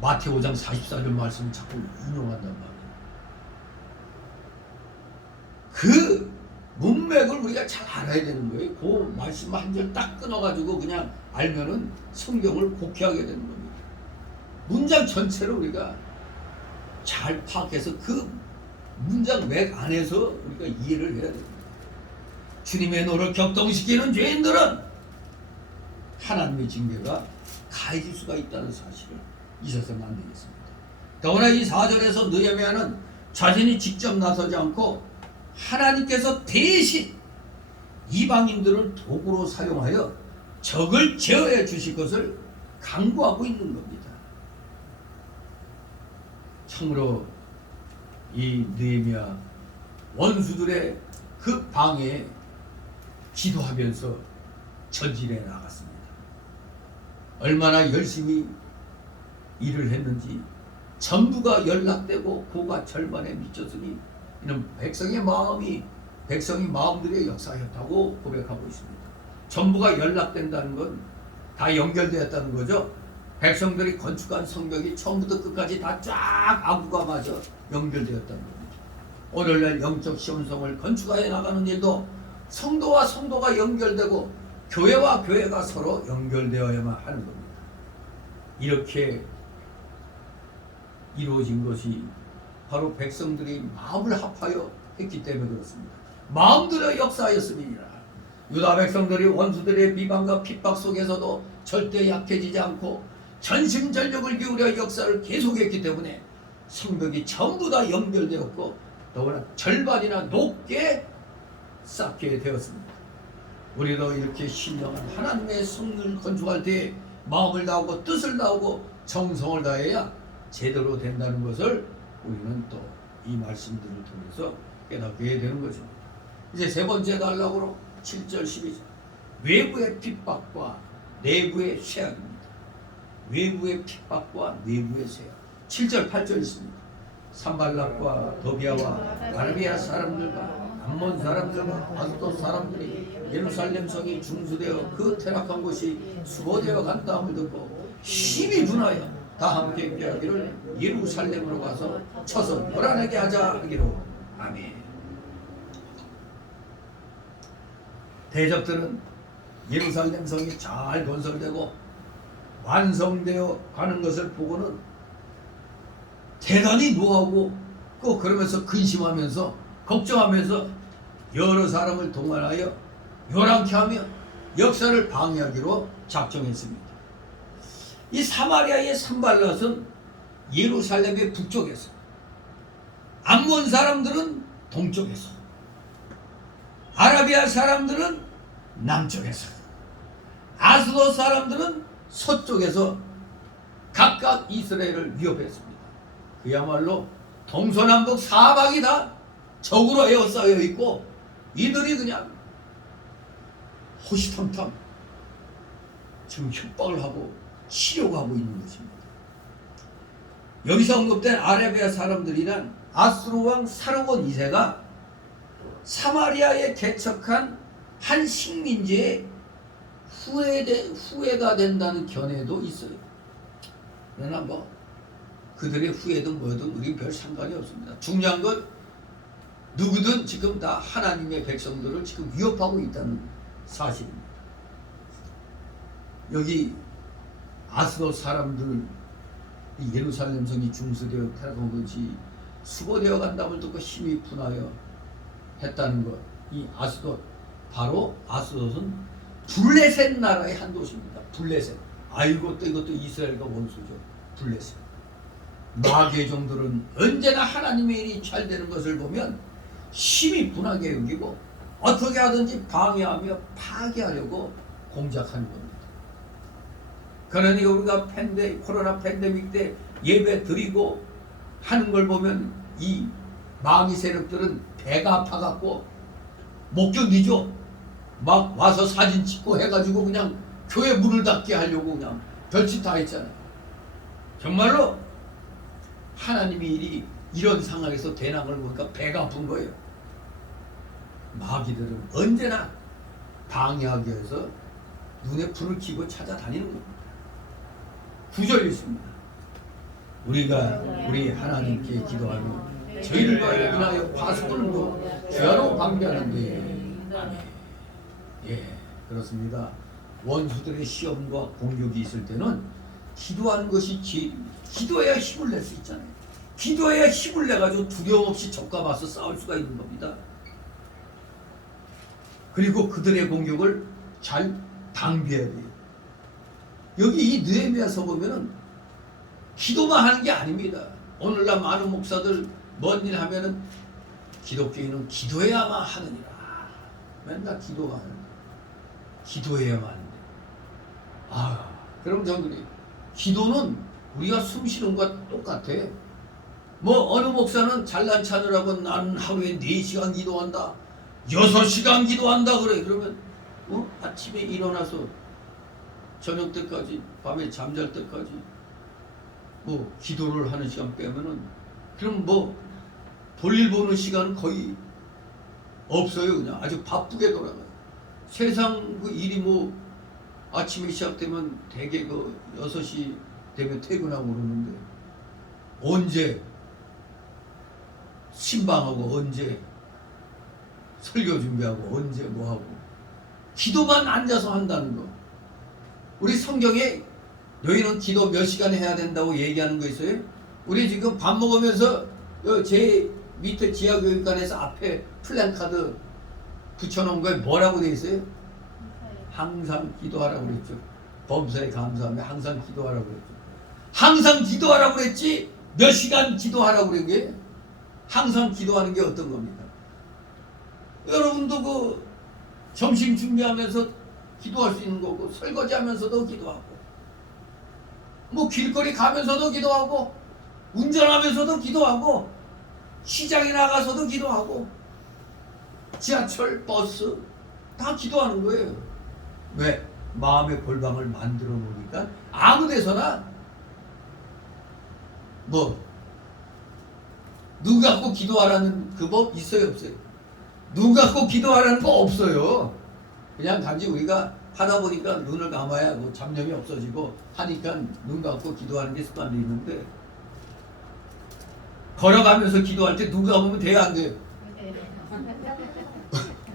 마태오 5장 44절 말씀을 자꾸 인용한단 말이에요. 그 문맥을 우리가 잘 알아야 되는 거예요. 그 말씀 한 절 딱 끊어가지고 그냥 알면은 성경을 곡해하게 되는 겁니다. 문장 전체를 우리가 잘 파악해서 그 문장 맥 안에서 우리가 이해를 해야 됩니다. 주님의 노를 격동시키는 죄인들은 하나님의 징계가 가해질 수가 있다는 사실을 잊어서는 안 되겠습니다. 더구나 이 4절에서 느헤미야는 자신이 직접 나서지 않고 하나님께서 대신 이방인들을 도구로 사용하여 적을 제어해 주실 것을 강구하고 있는 겁니다. 참으로 이 느헤미야 원수들의 그 방에 기도하면서 전진해 나갔습니다. 얼마나 열심히 일을 했는지 전부가 연락되고 고가 절반에 미쳤으니 이는 백성의 마음들의 역사였다고 고백하고 있습니다. 전부가 연락된다는 건 다 연결되었다는 거죠. 백성들이 건축한 성벽이 처음부터 끝까지 다 쫙 아구가 맞아 연결되었다는 겁니다. 오늘날 영적 시험성을 건축하여 나가는 일도 성도와 성도가 연결되고 교회와 교회가 서로 연결되어야만 하는 겁니다. 이렇게 이루어진 것이 바로 백성들이 마음을 합하여 했기 때문에 그렇습니다. 마음들의 역사였음이니라. 유다 백성들이 원수들의 비방과 핍박 속에서도 절대 약해지지 않고 전심전력을 기울여 역사를 계속했기 때문에 성벽이 전부 다 연결되었고 더구나 절반이나 높게 쌓게 되었습니다. 우리도 이렇게 신령한 하나님의 성을 건축할 때 마음을 다하고 뜻을 다하고 정성을 다해야 제대로 된다는 것을 우리는 또 이 말씀들을 통해서 깨닫게 되는 거죠. 이제 세 번째 단락으로 7절 12절 외부의 핍박과 내부의 쇠약입니다. 외부의 핍박과 내부의 쇠약 7절 8절 있습니다. 산발락과 도비아와 아라비아 사람들과 암몬 사람들과 아스돗 사람들이 예루살렘 성이 중수되어 그 퇴락한 곳이 수호되어 간다함을 듣고 심히 분하여 다 함께 꾀하기를 예루살렘으로 가서 쳐서 멸하게 하자 하기로. 아멘. 대적들은 예루살렘 성이 잘 건설되고 완성되어 가는 것을 보고는 대단히 노하고 꼭 그러면서 근심하면서 걱정하면서 여러 사람을 동원하여 요란케 하며 역사를 방해하기로 작정했습니다. 이 사마리아의 산발랏은 예루살렘의 북쪽에서, 암몬 사람들은 동쪽에서, 아라비아 사람들은 남쪽에서, 아스돗 사람들은 서쪽에서 각각 이스라엘을 위협했습니다. 그야말로 동서남북 사방이 다 적으로 에워싸여 있고 이들이 그냥 호시탐탐 지금 협박을 하고 치려고 하고 있는 것입니다. 여기서 언급된 아라비아 사람들이란 아수르 왕 사르곤 2세가 사마리아에 개척한 한 식민지의 후예가 된다는 견해도 있어요. 그러나 뭐 그들의 후예든 뭐든 우리 별 상관이 없습니다. 중요한 건 누구든 지금 다 하나님의 백성들을 지금 위협하고 있다는 사실입니다. 여기 아스돗 사람들 이 예루살렘 성이 중수되어 태어난 것이 수거되어 간다음을 듣고 힘이 분하여 했다는 것. 이 아스돗, 바로 아스돗은 블레셋 나라의 한 도시입니다. 블레셋. 이것도 이스라엘과 원수죠. 블레셋. 마귀의 종들은 언제나 하나님의 일이 잘 되는 것을 보면 힘이 분하게 여기고 어떻게 하든지 방해하며 파괴하려고 공작하는 겁니다. 그러니까 우리가 코로나 팬데믹 때 예배 드리고 하는 걸 보면 이 마귀 세력들은 배가 아파갖고 못 견디죠. 막 와서 사진 찍고 해가지고 그냥 교회 문을 닫게 하려고 그냥 별짓 다 했잖아요. 정말로 하나님의 일이 이런 상황에서 되는 걸 보니까 배가 아픈 거예요. 마귀들은 언제나 방해하기 위해서 눈에 불을 켜고 찾아다니는 겁니다. 9절이 있습니다. 우리가 우리 하나님께 기도하며 저희들과 인하여 파수꾼도 주야로 방비하는데 아멘. 예, 그렇습니다. 원수들의 시험과 공격이 있을 때는 기도하는 것이 기도해야 힘을 낼 수 있잖아요. 기도해야 힘을 내가지고 두려움 없이 적과 맞서 싸울 수가 있는 겁니다. 그리고 그들의 공격을 잘 방비해야 돼요. 여기 이 느헤미야서 보면은 기도만 하는 게 아닙니다. 오늘날 많은 목사들 뭔 일 하면은 기독교인은 기도해야만 하느니라. 맨날 기도만 하는데 기도해야만 하는데 그럼 저들이 기도는 우리가 숨 쉬는 것과 똑같아. 뭐 어느 목사는 잘난 차느라고 나는 하루에 4시간 기도한다, 6시간 기도한다 그래. 그러면 아침에 일어나서 저녁 때까지, 밤에 잠잘 때까지 뭐 기도를 하는 시간 빼면은 그럼 뭐 볼일 보는 시간은 거의 없어요. 그냥 아주 바쁘게 돌아가요. 세상 그 일이 뭐 아침에 시작되면 대개 그 6시 되면 퇴근하고 그러는데 언제 신방하고 언제 설교 준비하고 언제 뭐하고 기도만 앉아서 한다는 거. 우리 성경에 너희는 기도 몇 시간 해야 된다고 얘기하는 거 있어요? 우리 지금 밥 먹으면서 제 밑에 지하교육관에서 앞에 플랜카드 붙여놓은 거에 뭐라고 돼 있어요? 항상 기도하라고 그랬죠. 범사에 감사하며 항상 기도하라고 그랬죠. 항상 기도하라고 그랬지 몇 시간 기도하라고 그런 게 항상 기도하는 게 어떤 겁니까? 여러분도 그 점심 준비하면서 기도할 수 있는 거고 설거지하면서도 기도하고 뭐 길거리 가면서도 기도하고 운전하면서도 기도하고 시장에 나가서도 기도하고 지하철 버스 다 기도하는 거예요. 왜? 마음의 골방을 만들어 놓으니까 아무 데서나 뭐 눈 감고 기도하라는 그 법 있어요 없어요? 눈 감고 기도하라는 거 없어요. 그냥 단지 우리가 하다 보니까 눈을 감아야 뭐 잡념이 없어지고 하니까 눈 감고 기도하는 게 습관이 있는데 걸어가면서 기도할 때 눈 감으면 돼야 안 돼요?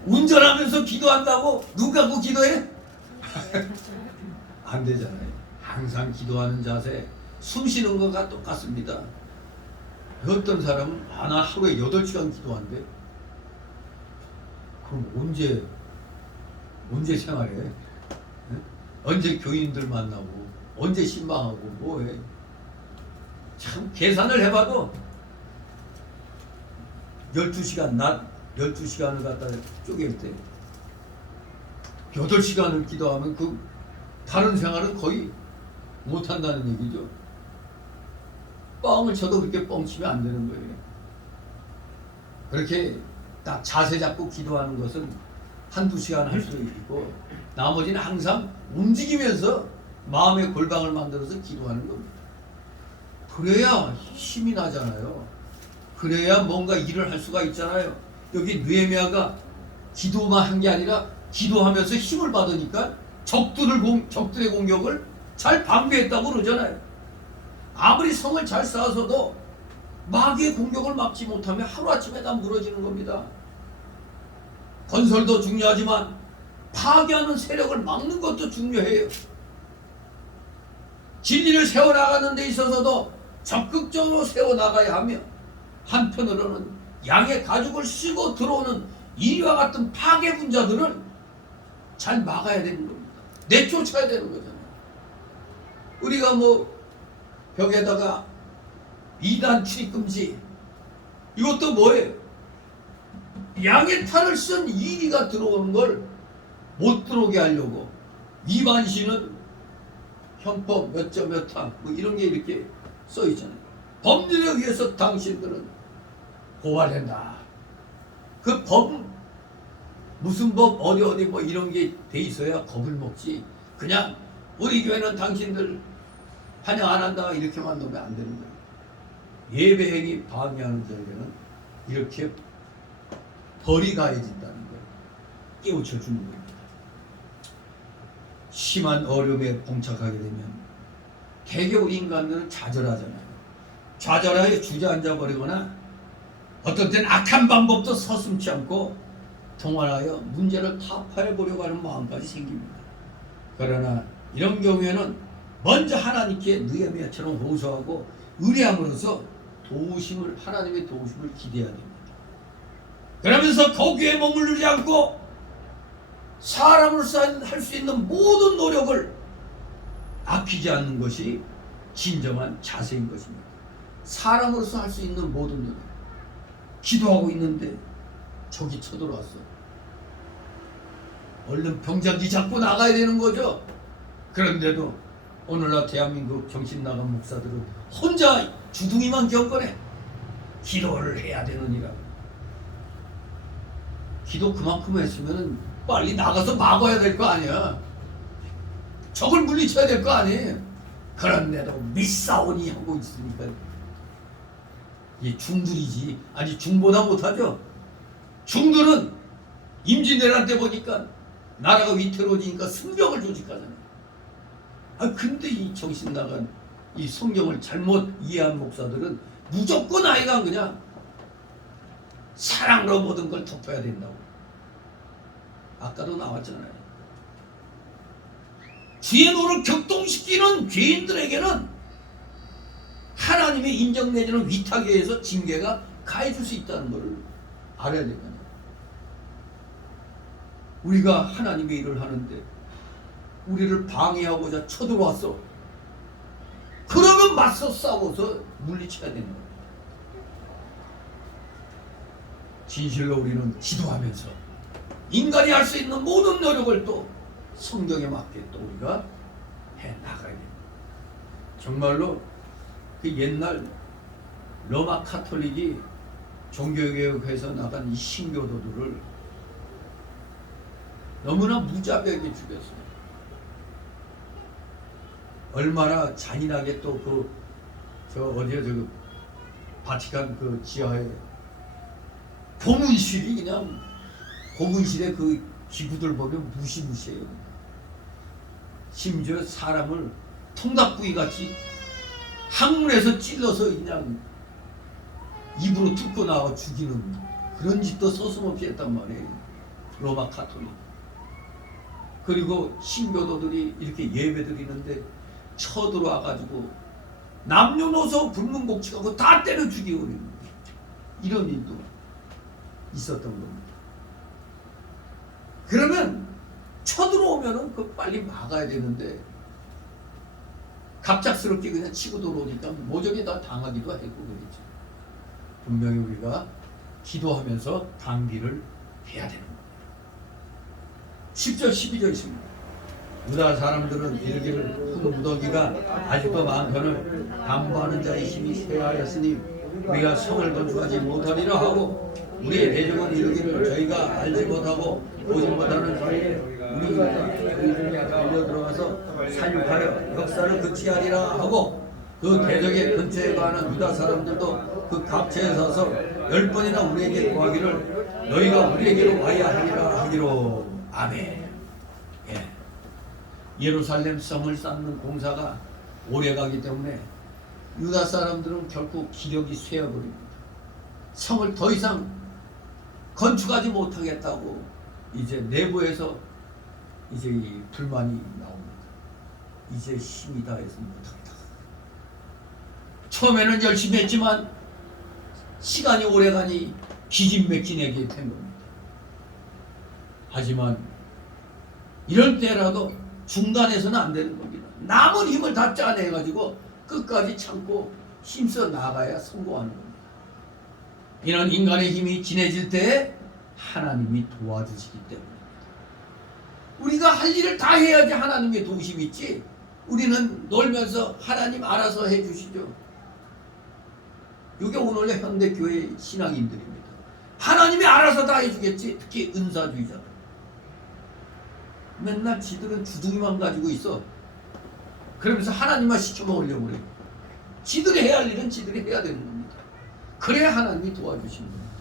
운전하면서 기도한다고 눈 감고 기도해? 안 되잖아요. 항상 기도하는 자세, 숨 쉬는 것과 똑같습니다. 어떤 사람은 나 하루에 8시간 기도한대. 그럼 언제 생활해? 네? 언제 교인들 만나고 언제 신방하고 뭐해? 참 계산을 해봐도 12시간 낮 12시간을 갖다 쪼갤 때 8시간을 기도하면 그 다른 생활은 거의 못한다는 얘기죠. 뻥을 쳐도 그렇게 뻥치면 안 되는 거예요. 그렇게 딱 자세 잡고 기도하는 것은 한두 시간 할 수도 있고 나머지는 항상 움직이면서 마음의 골방을 만들어서 기도하는 겁니다. 그래야 힘이 나잖아요. 그래야 뭔가 일을 할 수가 있잖아요. 여기 느헤미야가 기도만 한 게 아니라 기도하면서 힘을 받으니까 적들의 공격을 잘 방비했다고 그러잖아요. 아무리 성을 잘 쌓아서도 마귀의 공격을 막지 못하면 하루아침에 다 무너지는 겁니다. 건설도 중요하지만 파괴하는 세력을 막는 것도 중요해요. 진리를 세워나가는 데 있어서도 적극적으로 세워나가야 하며 한편으로는 양의 가죽을 쓰고 들어오는 이와 같은 파괴분자들을 잘 막아야 되는 겁니다. 내쫓아야 되는 거잖아요. 우리가 뭐 벽에다가 이단 출입금지 이것도 뭐예요? 양의 탈을 쓴 이리가 들어오는 걸 못 들어오게 하려고 위반시는 형법 몇 점 몇 항 뭐 이런 게 이렇게 써 있잖아요. 법률에 의해서 당신들은 고발된다. 그 법 무슨 법 어디 뭐 이런 게 돼 있어야 겁을 먹지. 그냥 우리 교회는 당신들 환영 안 한다 이렇게만 놓으면 안 되는 거예요. 예배행위 방해하는 자에게는 이렇게 벌이 가해진다는 걸 깨우쳐 주는 겁니다. 심한 어려움에 봉착하게 되면 대개 우리 인간들은 좌절하잖아요. 좌절하여 주저앉아 버리거나 어떤 때는 악한 방법도 서슴지 않고 동원하여 문제를 타파해 보려고 하는 마음까지 생깁니다. 그러나 이런 경우에는 먼저 하나님께 느헤미야처럼 호소하고 의뢰함으로써 도우심을, 하나님의 도우심을 기대해야 됩니다. 그러면서 거기에 머무르지 않고 사람으로서 할 수 있는 모든 노력을 아끼지 않는 것이 진정한 자세인 것입니다. 사람으로서 할 수 있는 모든 노력. 기도하고 있는데 적이 쳐들어왔어. 얼른 병자기 잡고 나가야 되는 거죠. 그런데도 오늘날 대한민국 정신 나간 목사들은 혼자 주둥이만 겪어내. 기도를 해야 되느니라. 기도 그만큼 했으면 빨리 나가서 막아야 될 거 아니야. 적을 물리쳐야 될 거 아니에요. 그런데도 미싸우니 하고 있으니까 이 중들이지. 아니 중보다 못하죠. 중들은 임진왜란 때 보니까 나라가 위태로워지니까 승병을 조직하잖아요. 아 근데 이 정신 나간 이 성경을 잘못 이해한 목사들은 무조건 아이가 그냥 사랑으로 모든 걸 덮어야 된다고. 아까도 나왔잖아요. 주의 노를 격동시키는 죄인들에게는 하나님의 인정 내지는 위탁에 의해서 징계가 가해질 수 있다는 것을 알아야 되거든요. 우리가 하나님의 일을 하는데 우리를 방해하고자 쳐들어왔어. 그러면 맞서 싸워서 물리쳐야 되는 거예요. 진실로 우리는 기도하면서 인간이 할 수 있는 모든 노력을 또 성경에 맞게 또 우리가 해 나가야 됩니다. 정말로 그 옛날 로마 카톨릭이 종교개혁해서 나간 이 신교도들을 너무나 무자비하게 죽였어요. 얼마나 잔인하게 또 그 바티칸 그 지하에 고문실이 그냥 고문실에 그 기구들 보면 무시무시해요. 심지어 사람을 통닭구이 같이 항문에서 찔러서 그냥 입으로 뚫고 나와 죽이는 그런 짓도 서슴없이 했단 말이에요. 로마 카톨릭. 그리고 신교도들이 이렇게 예배드리는데 쳐들어와가지고 남녀노소 불문곡식하고 다 때려 죽이고 이런 일도 있었던 겁니다. 그러면 쳐들어오면은 그 빨리 막아야 되는데 갑작스럽게 그냥 치고 들어오니까 모조리 다 당하기도 했고 그랬죠. 분명히 우리가 기도하면서 단기를 해야 되는 겁니다. 10절 12절 있습니다. 유다 사람들은 이르기를 큰 무더기가 아직도 많거늘 담보하는 자의 힘이 쇠하였으니 우리가 성을 건축하지 못하리라 하고 우리의 대적은 이르기를 저희가 알지 못하고 보지 못하는 사이에 우리가 저희 중에 달려 들어가서 사육하여 역사를 그치하리라 하고 그 대적의 근처에 가는 유다 사람들도 그 각처에 서서 10번이나 우리에게 구하기를 너희가 우리에게로 와야 하리라 하기로. 아멘. 예. 예루살렘 성을 쌓는 공사가 오래가기 때문에 유다 사람들은 결국 기력이 쇠어버립니다. 성을 더 이상 건축하지 못하겠다고 이제 내부에서 이제 이 불만이 나옵니다. 이제 힘이 다해서 못하겠다. 처음에는 열심히 했지만 시간이 오래가니 기진맥진하게 된 겁니다. 하지만 이럴 때라도 중단해서는 안 되는 겁니다. 남은 힘을 다 짜내가지고 끝까지 참고 힘써 나가야 성공하는 겁니다. 이런 인간의 힘이 진해질 때 하나님이 도와주시기 때문입니다. 우리가 할 일을 다 해야지 하나님의 도우심이 있지. 우리는 놀면서 하나님 알아서 해주시죠. 이게 오늘의 현대교회 신앙인들입니다. 하나님이 알아서 다 해주겠지. 특히 은사주의자들. 맨날 지들은 주둥이만 가지고 있어. 그러면서 하나님만 시켜먹으려고 그래요. 지들이 해야 할 일은 지들이 해야 되는 겁니다. 그래야 하나님이 도와주시는 겁니다.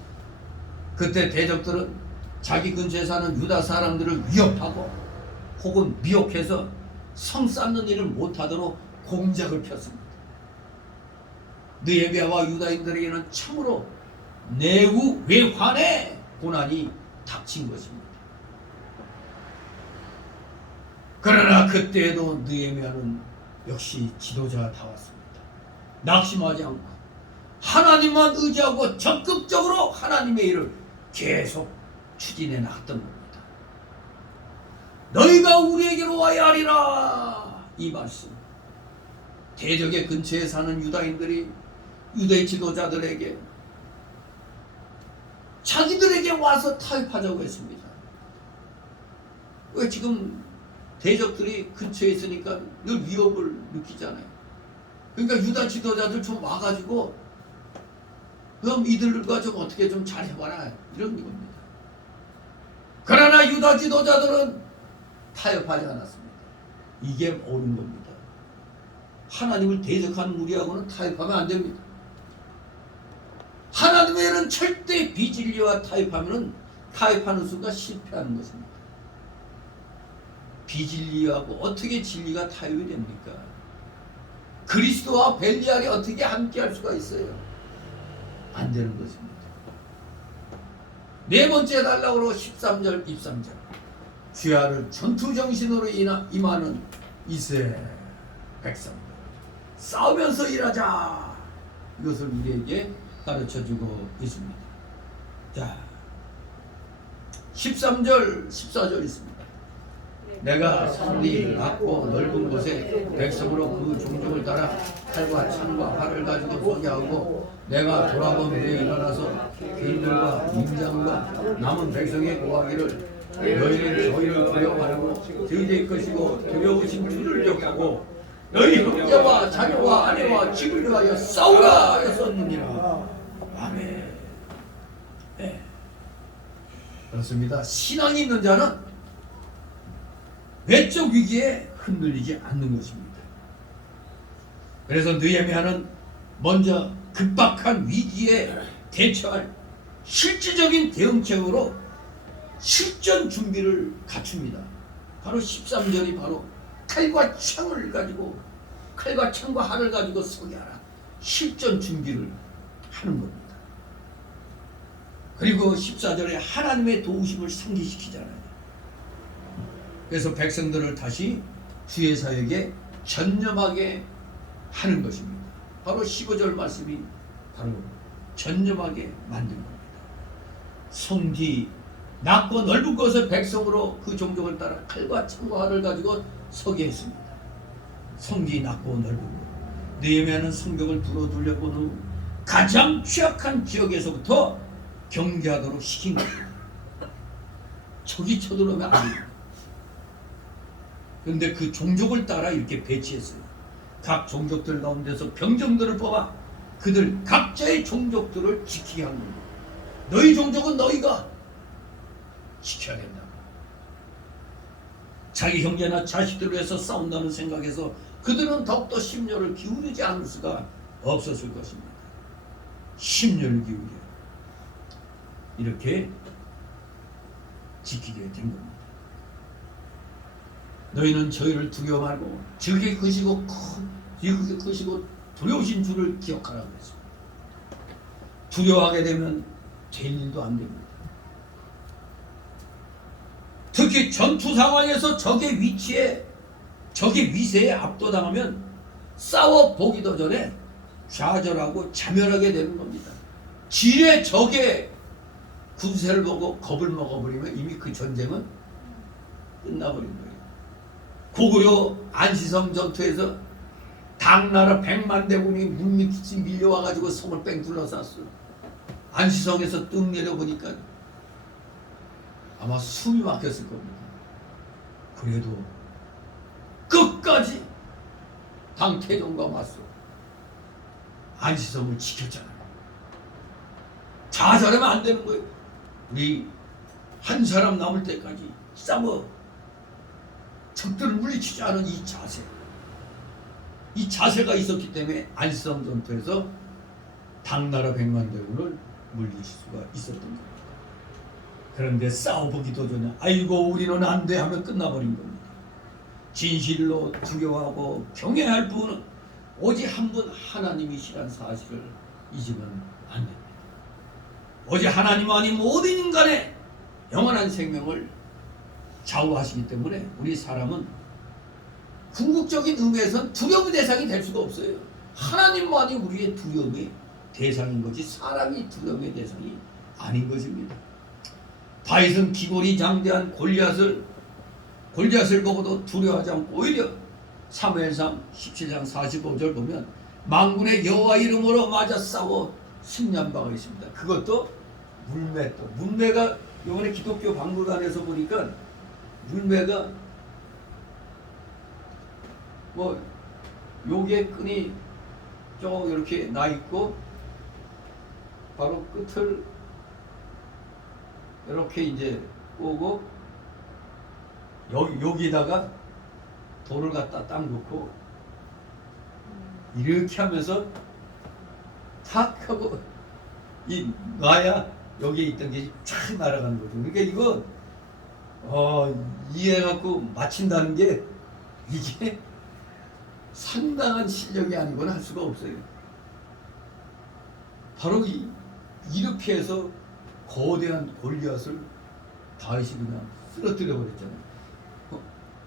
그때 대적들은 자기 근처에 사는 유다 사람들을 위협하고 혹은 미혹해서 성 쌓는 일을 못하도록 공작을 폈습니다. 느헤미야와 유다인들에게는 참으로 내후 외환의 고난이 닥친 것입니다. 그러나 그때에도 느헤미야는 역시 지도자다웠습니다. 낙심하지 않고 하나님만 의지하고 적극적으로 하나님의 일을 계속 추진해 나갔던 겁니다. 너희가 우리에게로 와야 하리라, 이 말씀. 대적의 근처에 사는 유다인들이 유대 지도자들에게 자기들에게 와서 타협하자고 했습니다. 왜 지금 대적들이 근처에 있으니까 늘 위협을 느끼잖아요. 그러니까 유다 지도자들 좀 와가지고 그럼 이들과 좀 어떻게 좀 잘해봐라, 이런 겁니다. 그러나 유다 지도자들은 타협하지 않았습니다. 이게 옳은 겁니다. 하나님을 대적하는 우리하고는 타협하면 안 됩니다. 하나님에는 절대 비진리와 타협하는 순간 실패하는 것입니다. 비진리하고 어떻게 진리가 타협이 됩니까? 그리스도와 벨리알이 어떻게 함께 할 수가 있어요? 안 되는 것입니다. 네 번째 달락으로 13절, 23절. 주야를 전투정신으로 임하는 이스라엘 백성들. 싸우면서 일하자. 이것을 우리에게 가르쳐주고 있습니다. 자, 13절, 14절 있습니다. 내가 산이 낮고 넓은 곳에 백성으로 그 종족을 따라 칼과 창과 활을 가지고 쏘게 하고 내가 돌아본 후에 일어나서 그들과 임장과 남은 백성의 고하기를 너희는 저희를 두려워하고 저희의 것이고 두려우신 주를 기억하고 너희 형제와 자녀와 아내와 집을 위하여 싸우라 하였었느니라. 아멘. 네. 그렇습니다. 신앙이 있는 자는 외적 위기에 흔들리지 않는 것입니다. 그래서 느헤미야는 먼저 급박한 위기에 대처할 실질적인 대응책으로 실전 준비를 갖춥니다. 바로 13절이 바로 칼과 창과 활을 가지고 서게 하라. 실전 준비를 하는 겁니다. 그리고 14절에 하나님의 도우심을 상기시키잖아요. 그래서 백성들을 다시 주의 사역에 전념하게 하는 것입니다. 바로 15절 말씀이 바로 전념하게 만든 겁니다. 성지 낮고 넓은 곳의 백성으로 그 종족을 따라 칼과 창과 활을 가지고 서게 했습니다. 성지 낮고 넓은 곳. 느헤미야는 성벽을 두루 둘러본 후 가장 취약한 지역에서부터 경계하도록 시킨 겁니다. 적이 쳐들어오면 안 됩니다. 그런데 그 종족을 따라 이렇게 배치했어요. 각 종족들 가운데서 병정들을 뽑아 그들 각자의 종족들을 지키게 한 겁니다. 너희 종족은 너희가 지켜야 된다. 자기 형제나 자식들을 위해서 싸운다는 생각에서 그들은 더욱더 심려를 기울이지 않을 수가 없었을 것입니다. 심려를 기울여 이렇게 지키게 된 겁니다. 너희는 저희를 두려워 말고 적이 크시고 두려우신 주를 기억하라고 했습니다. 두려워하게 되면 될 일도 안 됩니다. 특히 전투 상황에서 적의 위세에 압도당하면 싸워보기도 전에 좌절하고 자멸하게 되는 겁니다. 지뢰 적의 군세를 보고 겁을 먹어버리면 이미 그 전쟁은 끝나버린 거예요. 고구려 안시성 전투에서 당나라 100만 대군이 물밑이 밀려와가지고 성을 뺑 둘러쌌어요. 안시성에서 뚝 내려보니까 아마 숨이 막혔을 겁니다. 그래도 끝까지 당태종과 맞서 안시성을 지켰잖아요. 좌절하면 안 되는 거예요. 우리 한 사람 남을 때까지 싸워 적들을 물리치지 않은 이 자세, 이 자세가 있었기 때문에 안시성 전투에서 당나라 백만대군을 물리칠 수가 있었던 겁니다. 그런데 싸워보기도 전에 아이고 우리는 안 돼 하면 끝나버린 겁니다. 진실로 두려워하고 경외할 분은 오직 한 분 하나님이시란 사실을 잊으면 안 됩니다. 오직 하나님만이 모든 인간의 영원한 생명을 좌우하시기 때문에 우리 사람은 궁극적인 의미에서는 두려움의 대상이 될 수가 없어요. 하나님만이 우리의 두려움의 대상인 거지 사람이 두려움의 대상이 아닌 것입니다. 다윗은 기골이 장대한 골리앗을 보고도 두려워하지 않고 오히려 사무엘상 17장 45절 보면 만군의 여호와 이름으로 맞아 싸워 승리한 바가 있습니다. 그것도 문매가 이번에 기독교 박물관에서 보니까 문매가 뭐 요게 끈이 쭉 이렇게 나 있고 바로 끝을 이렇게 이제 꼬고 여기다가 돌을 갖다 딱 놓고 이렇게 하면서 탁 하고 이 놔야 여기에 있던 게 착 날아가는 거죠. 그러니까 이거 이해해갖고 맞힌다는 게 이게 상당한 실력이 아니고는 할 수가 없어요. 바로 이렇게 해서 거대한 골리앗을 다윗이 그냥 쓰러뜨려 버렸잖아요.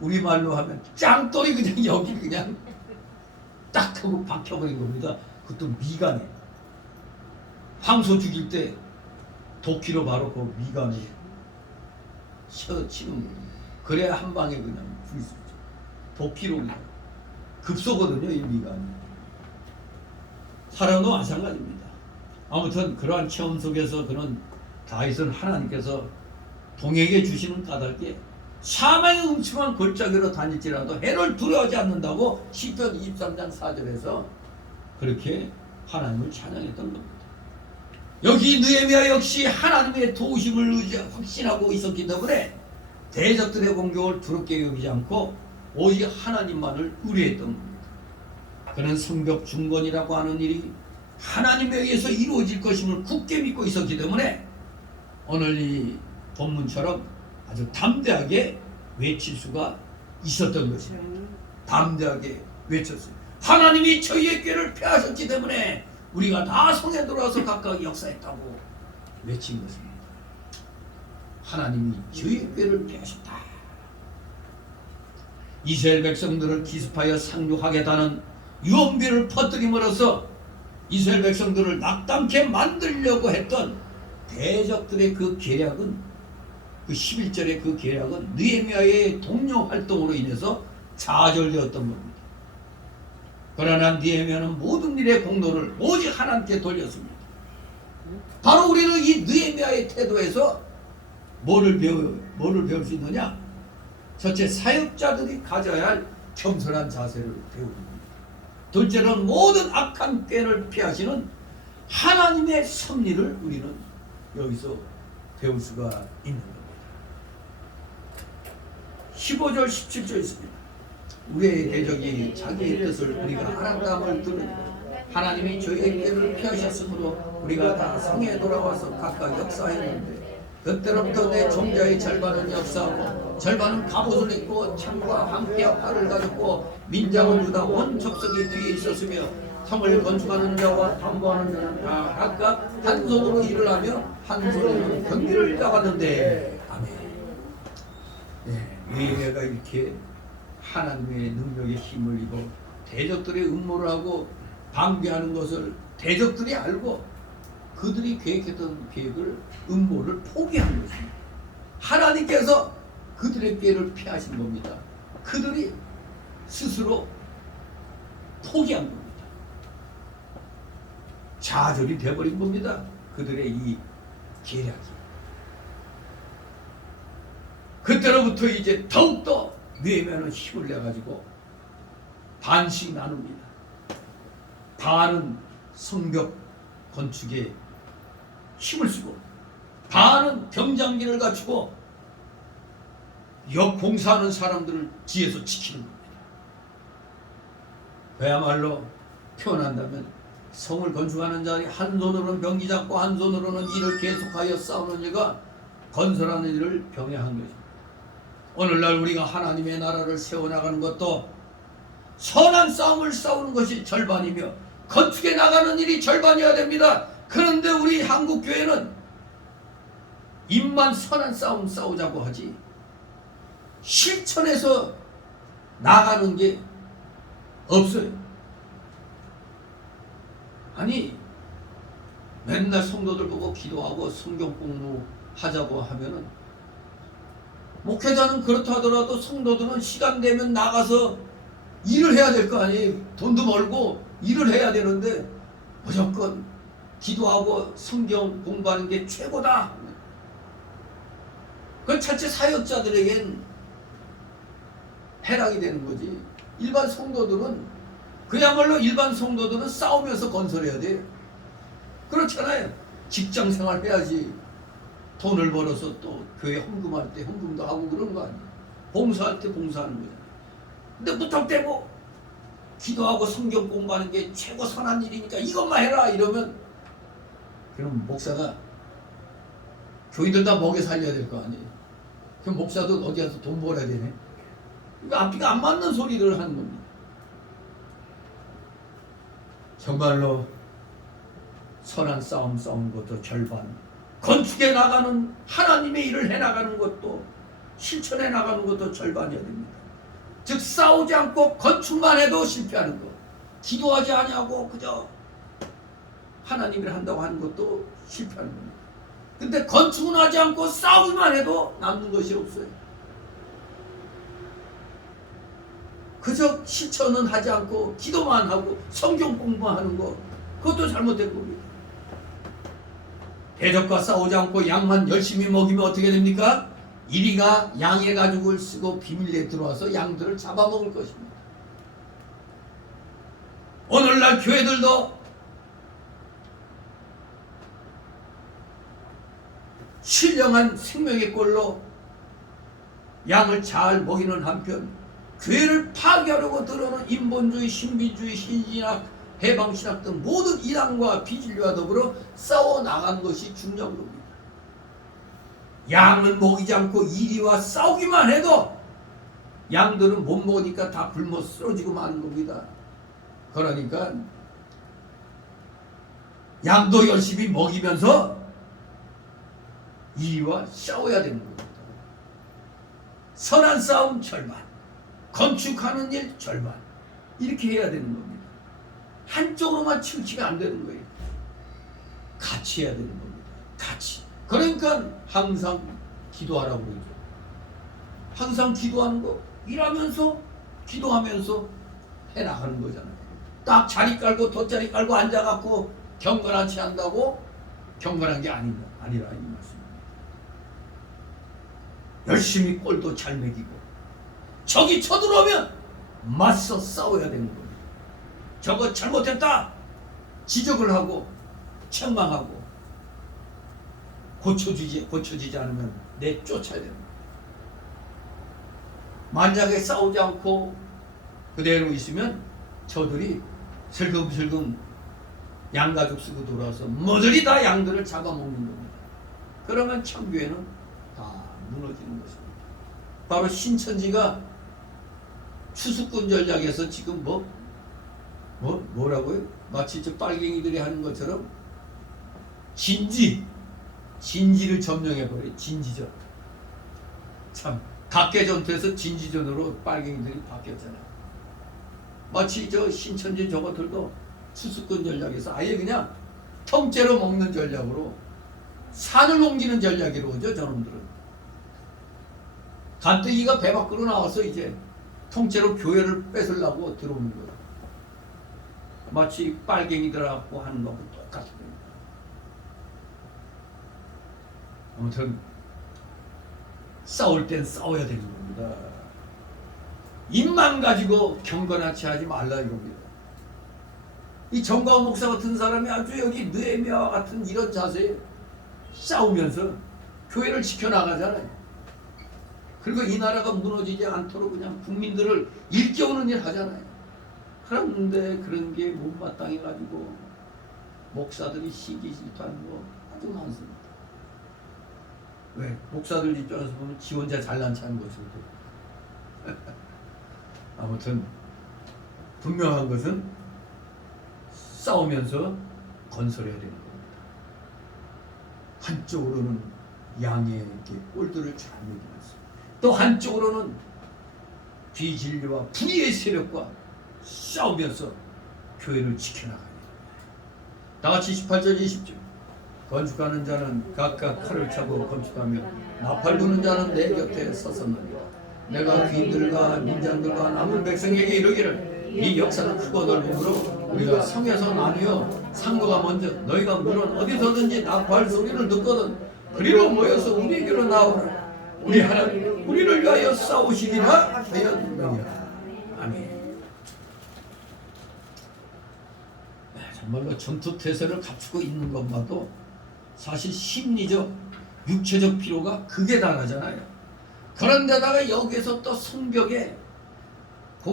우리말로 하면 짱돌이 그냥 여기 그냥 딱 하고 박혀버린 겁니다. 그것도 미간에. 황소 죽일 때 도끼로 바로 그 미간에 치는 거예요. 그래야 한 방에 그냥 죽일 수 있죠. 도끼로 그냥. 급소거든요, 이 미간이. 사람도 마찬가지입니다. 아무튼 그러한 체험 속에서 그런 다윗은 하나님께서 동에게 주시는 까닭에 사망의 음침한 골짜기로 다닐지라도 해를 두려워하지 않는다고 시편 23장 4절에서 그렇게 하나님을 찬양했던 겁니다. 여기 느헤미야 역시 하나님의 도우심을 확신하고 있었기 때문에 대적들의 공격을 두렵게 여기지 않고 오직 하나님만을 의뢰했던 겁니다. 그는 성벽 중건이라고 하는 일이 하나님에 의해서 이루어질 것임을 굳게 믿고 있었기 때문에 오늘 이 본문처럼 아주 담대하게 외칠 수가 있었던 것입니다. 담대하게 외쳤어요. 하나님이 저희의 꾀를 폐하셨기 때문에 우리가 다 성에 들어와서 각각 역사했다고 외친 것입니다. 하나님이 저희의 꾀를 폐하셨다. 이스라엘 백성들을 기습하여 상륙하겠다는 유언비를 퍼뜨림으로써 이스라엘 백성들을 낙담케 만들려고 했던 대적들의 그 계략은 그 11절의 그 계략은 느헤미야의 동료 활동으로 인해서 좌절되었던 겁니다. 그러나 느헤미야는 모든 일의 공로를 오직 하나님께 돌렸습니다. 바로 우리는 이 느헤미야의 태도에서 뭐를 배울 수 있느냐? 첫째, 사역자들이 가져야 할 겸손한 자세를 배우는 겁니다. 둘째로는 모든 악한 꾀를 피하시는 하나님의 섭리를 우리는 여기서 배울 수가 있는 겁니다. 15절 17절 있습니다. 우리의 대적이 자기의 뜻을 우리가 알았다함을 들으니 하나님이 저희의 꾀를 피하셨으므로 우리가 다 성에 돌아와서 각각 역사했는데 그때로부터 내 종자의 절반은 역사하고 절반은 갑옷을 입고 창과 함께 활을 가졌고 민장은 유다 온 족속이 뒤에 있었으며 성을 건축하는 자와 담보하는 자는 다 각각 한 손으로 일을 하며 한 손으로 경비를 잡았는데 아멘. 느헤미야가 이렇게 하나님의 능력의 힘을 입어 대적들의 음모를 하고 방비하는 것을 대적들이 알고 그들이 계획했던 계획을 음모를 포기한 것입니다. 하나님께서 그들의 꾀를 피하신 겁니다. 그들이 스스로 포기한 겁니다. 좌절이 되어버린 겁니다. 그들의 이 계략이. 그때로부터 이제 더욱더 느헤미야는 힘을 내가지고 반씩 나눕니다. 반은 성벽 건축에 힘을 쓰고 반은 병장기를 갖추고 역 공사하는 사람들을 뒤에서 지키는 겁니다. 그야말로 표현한다면 성을 건축하는 자리 한 손으로는 병기 잡고 한 손으로는 일을 계속하여 싸우는 이가 건설하는 일을 병행한 것입니다. 오늘날 우리가 하나님의 나라를 세워나가는 것도 선한 싸움을 싸우는 것이 절반이며 건축해 나가는 일이 절반이어야 됩니다. 그런데 우리 한국교회는 입만 선한 싸움 싸우자고 하지 실천해서 나가는 게 없어요. 아니 맨날 성도들 보고 기도하고 성경 공부하자고 하면은 목회자는 그렇다 하더라도 성도들은 시간 되면 나가서 일을 해야 될 거 아니에요. 돈도 벌고 일을 해야 되는데 무조건 기도하고 성경 공부하는 게 최고다. 그건 자체 사역자들에겐 해당이 되는 거지. 일반 성도들은 그야말로 일반 성도들은 싸우면서 건설해야 돼요. 그렇잖아요. 직장 생활 해야지 돈을 벌어서 또 교회 헌금할 때 헌금도 하고 그런 거 아니에요. 봉사할 때 봉사하는 거잖아요. 근데 무턱대고 기도하고 성경 공부하는 게 최고 선한 일이니까 이것만 해라 이러면 그럼 목사가 교인들 다 먹여 살려야 될 거 아니에요. 그럼 목사도 어디 가서 돈 벌어야 되네. 그러니까 앞뒤가 안 맞는 소리를 하는 겁니다. 정말로 선한 싸움 싸우는 것도 절반, 건축해 나가는 하나님의 일을 해나가는 것도 실천해 나가는 것도 절반이어야 됩니다. 즉 싸우지 않고 건축만 해도 실패하는 것, 기도하지 아니하고 그저 하나님을 한다고 하는 것도 실패하는 겁니다. 근데 건축은 하지 않고 싸우기만 해도 남는 것이 없어요. 그저 실천은 하지 않고 기도만 하고 성경 공부하는 것, 그것도 잘못된 겁니다. 대적과 싸우지 않고 양만 열심히 먹이면 어떻게 됩니까? 이리가 양의 가죽을 쓰고 비밀리에 들어와서 양들을 잡아먹을 것입니다. 오늘날 교회들도 신령한 생명의 꼴로 양을 잘 먹이는 한편 교회를 파괴하려고 들어오는 인본주의, 신비주의, 신신학, 해방신학 등 모든 이단과 비진리와 더불어 싸워나가는 것이 중요한 겁니다. 양은 먹이지 않고 이리와 싸우기만 해도 양들은 못 먹으니까 다 굶어 쓰러지고 마는 겁니다. 그러니까 양도 열심히 먹이면서 이리와 싸워야 되는 겁니다. 선한 싸움 절반, 건축하는 일 절반, 이렇게 해야 되는 겁니다. 한쪽으로만 치우치면 안 되는 거예요. 같이 해야 되는 겁니다. 같이. 그러니까 항상 기도하라고 그러죠. 항상 기도하는 거, 일하면서 기도하면서 해나가는 거잖아요. 딱 자리 깔고 돗자리 깔고 앉아갖고 경건하지 한다고 경건한 게 아니라 이 말씀입니다. 열심히 꼴도 잘 먹이고 적이 쳐들어오면 맞서 싸워야 되는 겁니다. 저거 잘못했다 지적을 하고 책망하고 고쳐지지 않으면 내쫓아야 됩니다. 만약에 싸우지 않고 그대로 있으면 저들이 슬금슬금 양가죽 쓰고 돌아와서 모조리 다 양들을 잡아먹는 겁니다. 그러면 참교회는 다 무너지는 것입니다. 바로 신천지가 추수꾼 전략에서 지금 뭐라고요? 마치 저 빨갱이들이 하는 것처럼 진지를 점령해버려요. 진지전. 참 각계전투에서 진지전으로 빨갱이들이 바뀌었잖아요. 마치 저 신천지 저것들도 추수꾼 전략에서 아예 그냥 통째로 먹는 전략으로 산을 옮기는 전략이로 오죠. 저놈들은 간뜨기가 배 밖으로 나와서 이제 통째로 교회를 뺏으려고 들어오는 거예요. 마치 빨갱이들하고 하는 거하고 똑같습니다. 아무튼 싸울 땐 싸워야 되는 겁니다. 입만 가지고 경건하지 하지 말라 이겁니다. 이 정광훈 목사 같은 사람이 아주 여기 느헤미야와 같은 이런 자세에 싸우면서 교회를 지켜나가잖아요. 그리고 이 나라가 무너지지 않도록 그냥 국민들을 일깨우는 일 하잖아요. 그런데 그런 게 못마땅해가지고 목사들이 시기질투 하는 거 아주 많습니다. 왜? 목사들 입장에서 보면 지 혼자 잘난 체하는 것이거든. 아무튼 분명한 것은 싸우면서 건설해야 되는 겁니다. 한쪽으로는 양에게 꼴들을 잘못 이뤘습니다. 또 한쪽으로는 비진리와 불의의 세력과 싸우면서 교회를 지켜나가야 됩니다. 다같이 18절 20절 건축하는 자는 각각 칼을 차고 건축하며 나팔 부는 자는 내 곁에 섰었느니라. 내가 귀인들과 민장들과 남은 백성에게 이르기를 이 역사는 크고 넓음으로 우리가 성에서 나뉘어 상거가 먼저 너희가 물론 어디서든지 나팔 소리를 듣거든 그리로 모여서 우리에게로 나오라. 우리 하나님 우리를 위하여 싸우시리라 하였느니라. 아멘. 정말로 전투태세를 갖추고 있는 것만도 사실 심리적 육체적 피로가 극에 달하잖아요. 그런데다가 여기에서 또 성벽에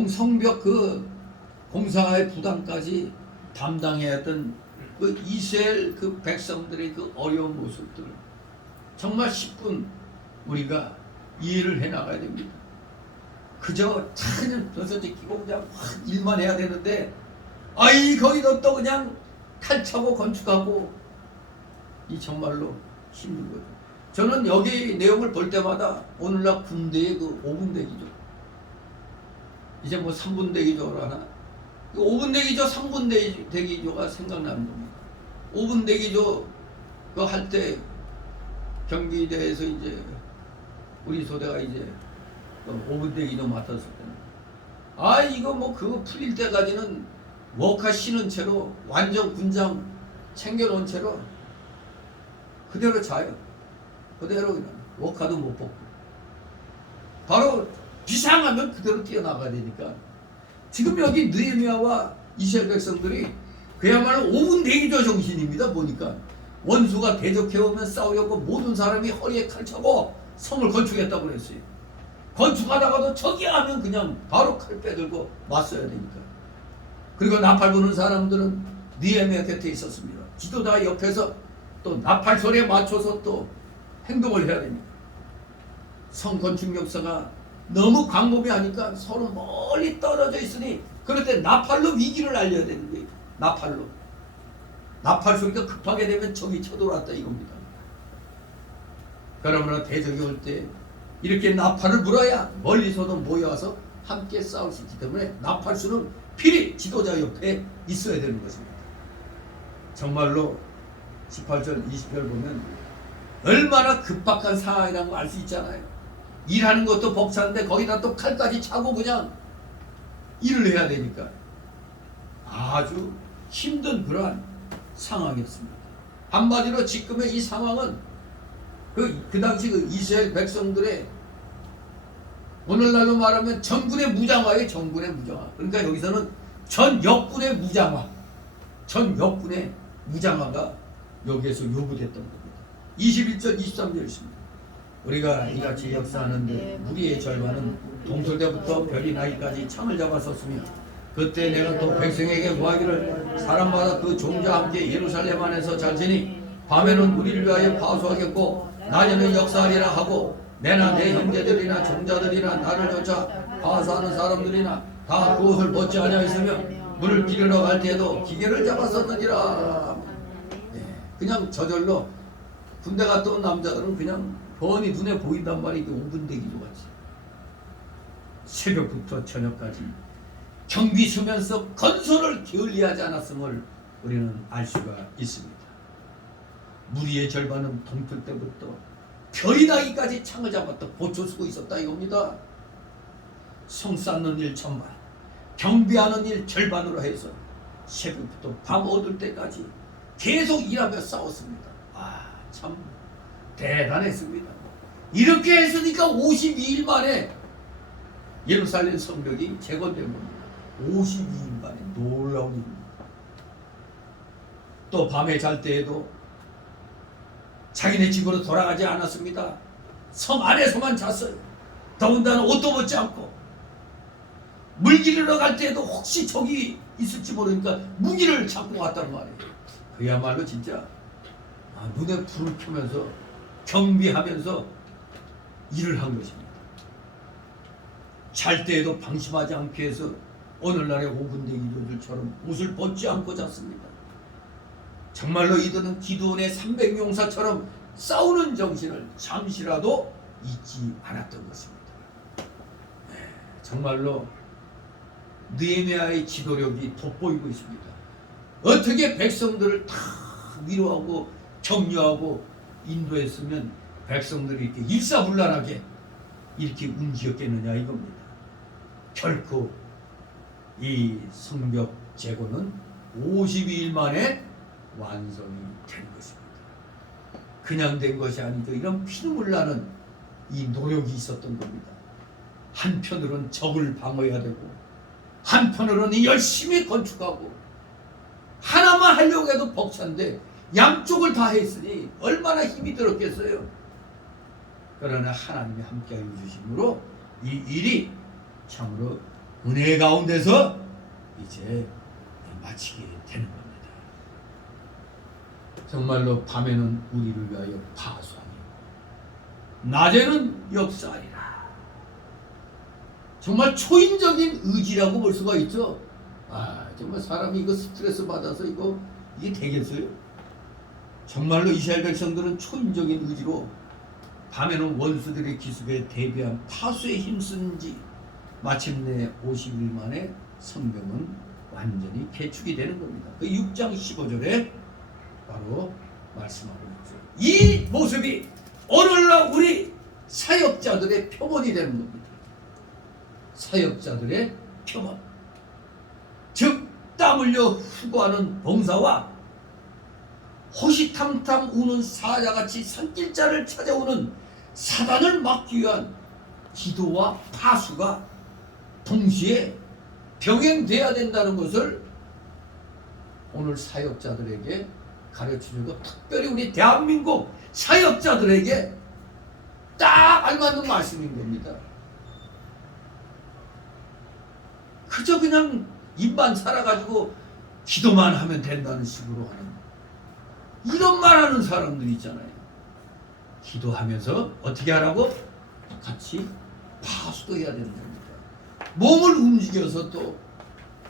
성벽 그 공사의 부담까지 담당해야 했던 그 이스라엘 그 백성들의 그 어려운 모습들을 정말 10분 우리가 이해를 해 나가야 됩니다. 그저 차는 벗어져 끼고 그냥 확 일만 해야 되는데 아이 거기도 또 그냥 칼 차고 건축하고 이 정말로 힘든 거죠. 저는 여기 내용을 볼 때마다 오늘날 군대의 그 5분 대기조 이제 뭐 3분 대기조를 하나 5분 대기조 3분 대기조가 생각나는 겁니다. 5분 대기조 그 할 때 경기대에서 이제 우리 소대가 이제 5분 대기조 맡았을 때는 아 이거 뭐 그거 풀릴 때까지는 워카 신은 채로 완전 군장 챙겨놓은 채로 그대로 자요. 그대로 그냥 워카도 못 벗고 바로 비상하면 그대로 뛰어나가야 되니까 지금 여기 느헤미야와 이스라엘 백성들이 그야말로 5분 대기조 정신입니다. 보니까 원수가 대적해오면 싸우려고 모든 사람이 허리에 칼 차고 성을 건축했다고 그랬어요. 건축하다가도 저기 하면 그냥 바로 칼 빼들고 맞서야 되니까. 그리고 나팔 부는 사람들은 느헤미야 곁에 있었습니다. 지도자 옆에서 또 나팔 소리에 맞춰서 또 행동을 해야 됩니다. 성 건축 역사가 너무 광범위하니까 서로 멀리 떨어져 있으니 그럴 때 나팔로 위기를 알려야 되는 거예요. 나팔로. 나팔 소리가 급하게 되면 적이 쳐들어왔다 이겁니다. 그러므로 대적이 올 때 이렇게 나팔을 불어야 멀리서도 모여와서 함께 싸울 수 있기 때문에 나팔수는 필히 지도자 옆에 있어야 되는 것입니다. 정말로 18절 20절 보면 얼마나 급박한 상황이라는 걸 알 수 있잖아요. 일하는 것도 벅찬데 거기다 또 칼까지 차고 그냥 일을 해야 되니까 아주 힘든 그러한 상황이었습니다. 한마디로 지금의 이 상황은 그 당시 그 이스라엘 백성들의 오늘날로 말하면 전군의 무장화예요. 전군의 무장화. 그러니까 여기서는 전 역군의 무장화, 전 역군의 무장화가 여기에서 요구됐던 겁니다. 21절 23절 있습니다. 우리가 이같이 역사하는데 우리의 절반은 동설때부터 별이 나기까지 창을 잡았었으며 그때 내가 또 백성에게 구하기를 사람마다 그 종자와 함께 예루살렘 안에서 잘 지니 밤에는 우리를 위하여 파수하겠고 낮에는 역사하리라 하고 내나 내 형제들이나 종자들이나 나를 쫓아 파수하는 사람들이나 다 그것을 벗지 아니하였으며 물을 기르러 갈 때에도 기계를 잡았었느니라. 그냥 저절로 군대 갔다 온 남자들은 그냥 뻔히 눈에 보인단 말이에요. 5분 대기조 같이 새벽부터 저녁까지 경비 서면서 건설을 게을리하지 않았음을 우리는 알 수가 있습니다. 무리의 절반은 동틀 때부터 별이 나기까지 창을 잡았다 보초 쓰고 있었다 이겁니다. 성 쌓는 일 전반, 경비하는 일 절반으로 해서 새벽부터 밤 어둘 때까지 계속 일하며 싸웠습니다. 참 대단했습니다. 이렇게 했으니까 52일 만에 예루살렘 성벽이 재건된 겁니다. 52일 만에 놀라운 일입니다. 또 밤에 잘 때에도 자기네 집으로 돌아가지 않았습니다. 성 안에서만 잤어요. 더군다나 옷도 벗지 않고 물길을 갈 때에도 혹시 적이 있을지 모르니까 무기를 잡고 갔단 말이에요. 그야말로 진짜 눈에 불을 켜면서 경비하면서 일을 한 것입니다. 잘 때에도 방심하지 않게 해서 오늘날의 오근대기들처럼 옷을 벗지 않고 잤습니다. 정말로 이들은 기드온의 300용사처럼 싸우는 정신을 잠시라도 잊지 않았던 것입니다. 정말로 느헤미야의 지도력이 돋보이고 있습니다. 어떻게 백성들을 다 위로하고 격려하고 인도했으면 백성들이 이렇게 일사불란하게 이렇게 움직였겠느냐 이겁니다. 결코 이 성벽 재건은 52일 만에 완성이 된 것입니다. 그냥 된 것이 아니죠. 이런 피눈물 나는 이 노력이 있었던 겁니다. 한편으로는 적을 방어해야 되고 한편으로는 열심히 건축하고 하나만 하려고 해도 벅찬데 양쪽을 다 했으니 얼마나 힘이 들었겠어요. 그러나 하나님이 함께하여 주심으로 이 일이 참으로 은혜 가운데서 이제 마치게 되는 겁니다. 정말로 밤에는 우리를 위하여 파수하니고 낮에는 역사하리라. 정말 초인적인 의지라고 볼 수가 있죠. 정말 사람이 이거 스트레스 받아서 이게 되겠어요? 정말로 이스라엘 백성들은 초인적인 의지로 밤에는 원수들의 기습에 대비한 파수에 힘쓴지 마침내 50일 만에 성벽은 완전히 개축이 되는 겁니다. 그 6장 15절에 바로 말씀하고 있죠. 이 모습이 오늘날 우리 사역자들의 표본이 되는 겁니다. 사역자들의 표본. 즉 땀 흘려 수고하는 봉사와 호시탐탐 우는 사자같이 산길자를 찾아오는 사단을 막기 위한 기도와 파수가 동시에 병행돼야 된다는 것을 오늘 사역자들에게 가르쳐주고 특별히 우리 대한민국 사역자들에게 딱 알맞는 말씀인 겁니다. 그저 그냥 입만 살아가지고 기도만 하면 된다는 식으로 하는 이런 말하는 사람들 있잖아요. 기도하면서 어떻게 하라고? 같이 파수도 해야 되는 겁니다. 몸을 움직여서 또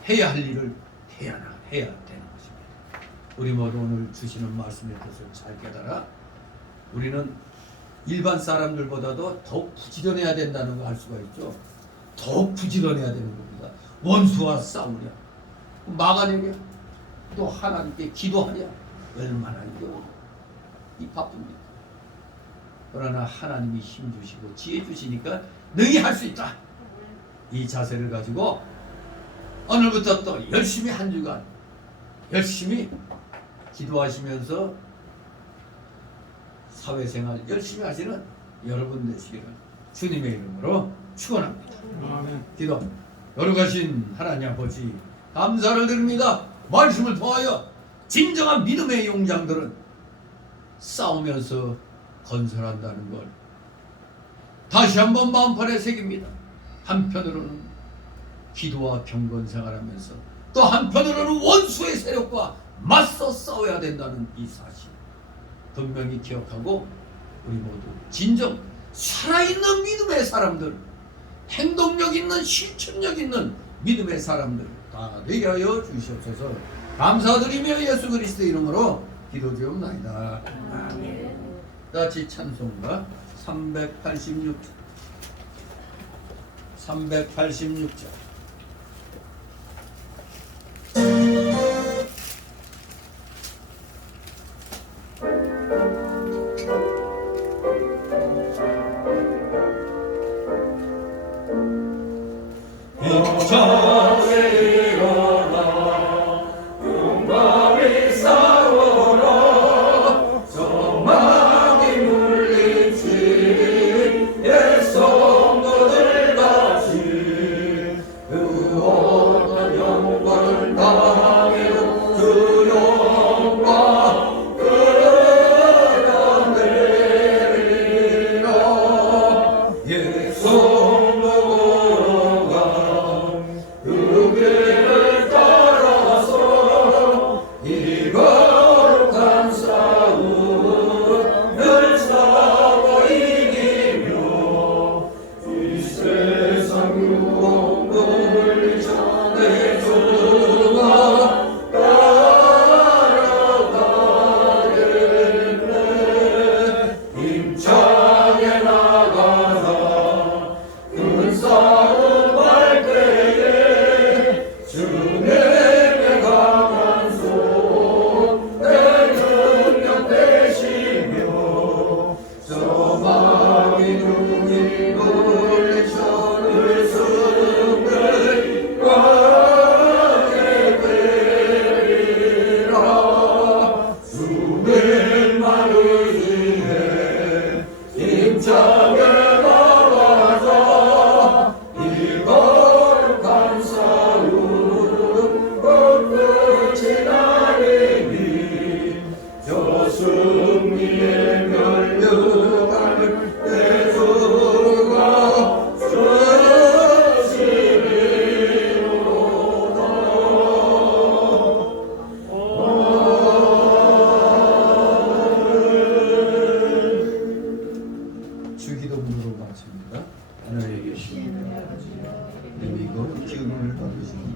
해야 할 일을 해야 되는 것입니다. 우리 모두 오늘 주시는 말씀의 뜻을 잘 깨달아 우리는 일반 사람들보다도 더욱 부지런해야 된다는 거 알 수가 있죠. 더욱 부지런해야 되는 겁니다. 원수와 싸우랴, 막아내랴, 또 하나님께 기도하랴, 얼마나 이 바쁩니까? 그러나 하나님이 힘 주시고 지혜 주시니까 능히 할 수 있다. 이 자세를 가지고 오늘부터 또 열심히 한 주간 열심히 기도하시면서 사회생활 열심히 하시는 여러분 되시기를 주님의 이름으로 축원합니다. 기도. 거룩하신 하나님 아버지 감사를 드립니다. 말씀을 통하여 진정한 믿음의 용장들은 싸우면서 건설한다는 걸 다시 한번 마음판에 새깁니다. 한편으로는 기도와 경건 생활하면서 또 한편으로는 원수의 세력과 맞서 싸워야 된다는 이 사실 분명히 기억하고 우리 모두 진정 살아있는 믿음의 사람들, 행동력 있는 실천력 있는 믿음의 사람들 다 되게 하여 주시옵소서. 감사드리며 예수 그리스도 이름으로 기도드리옵나이다. 아멘. 같이 찬송가 386절 386절 영광을 받으시니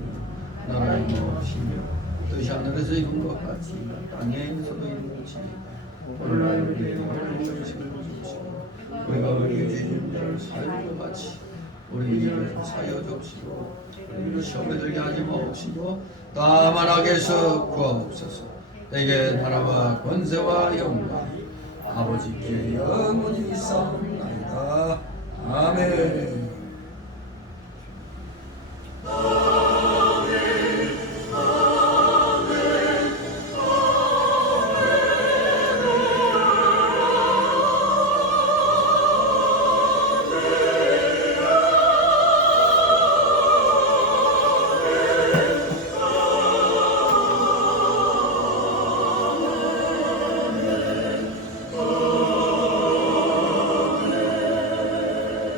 나라의 무엇이며 뜻이 하늘에서 이룬 것 같이 땅에서도 이루어지니 오늘날 우리의 영광을 주시고 우리가 우리의 죄인들을 사하여 같이 우리 일을 사하여 주시고 우리를 시험에 들게 하지 마옵시고 다만 악에서 구하옵소서. 내게 나라와 권세와 영광 아버지께 영원히 있사옵나니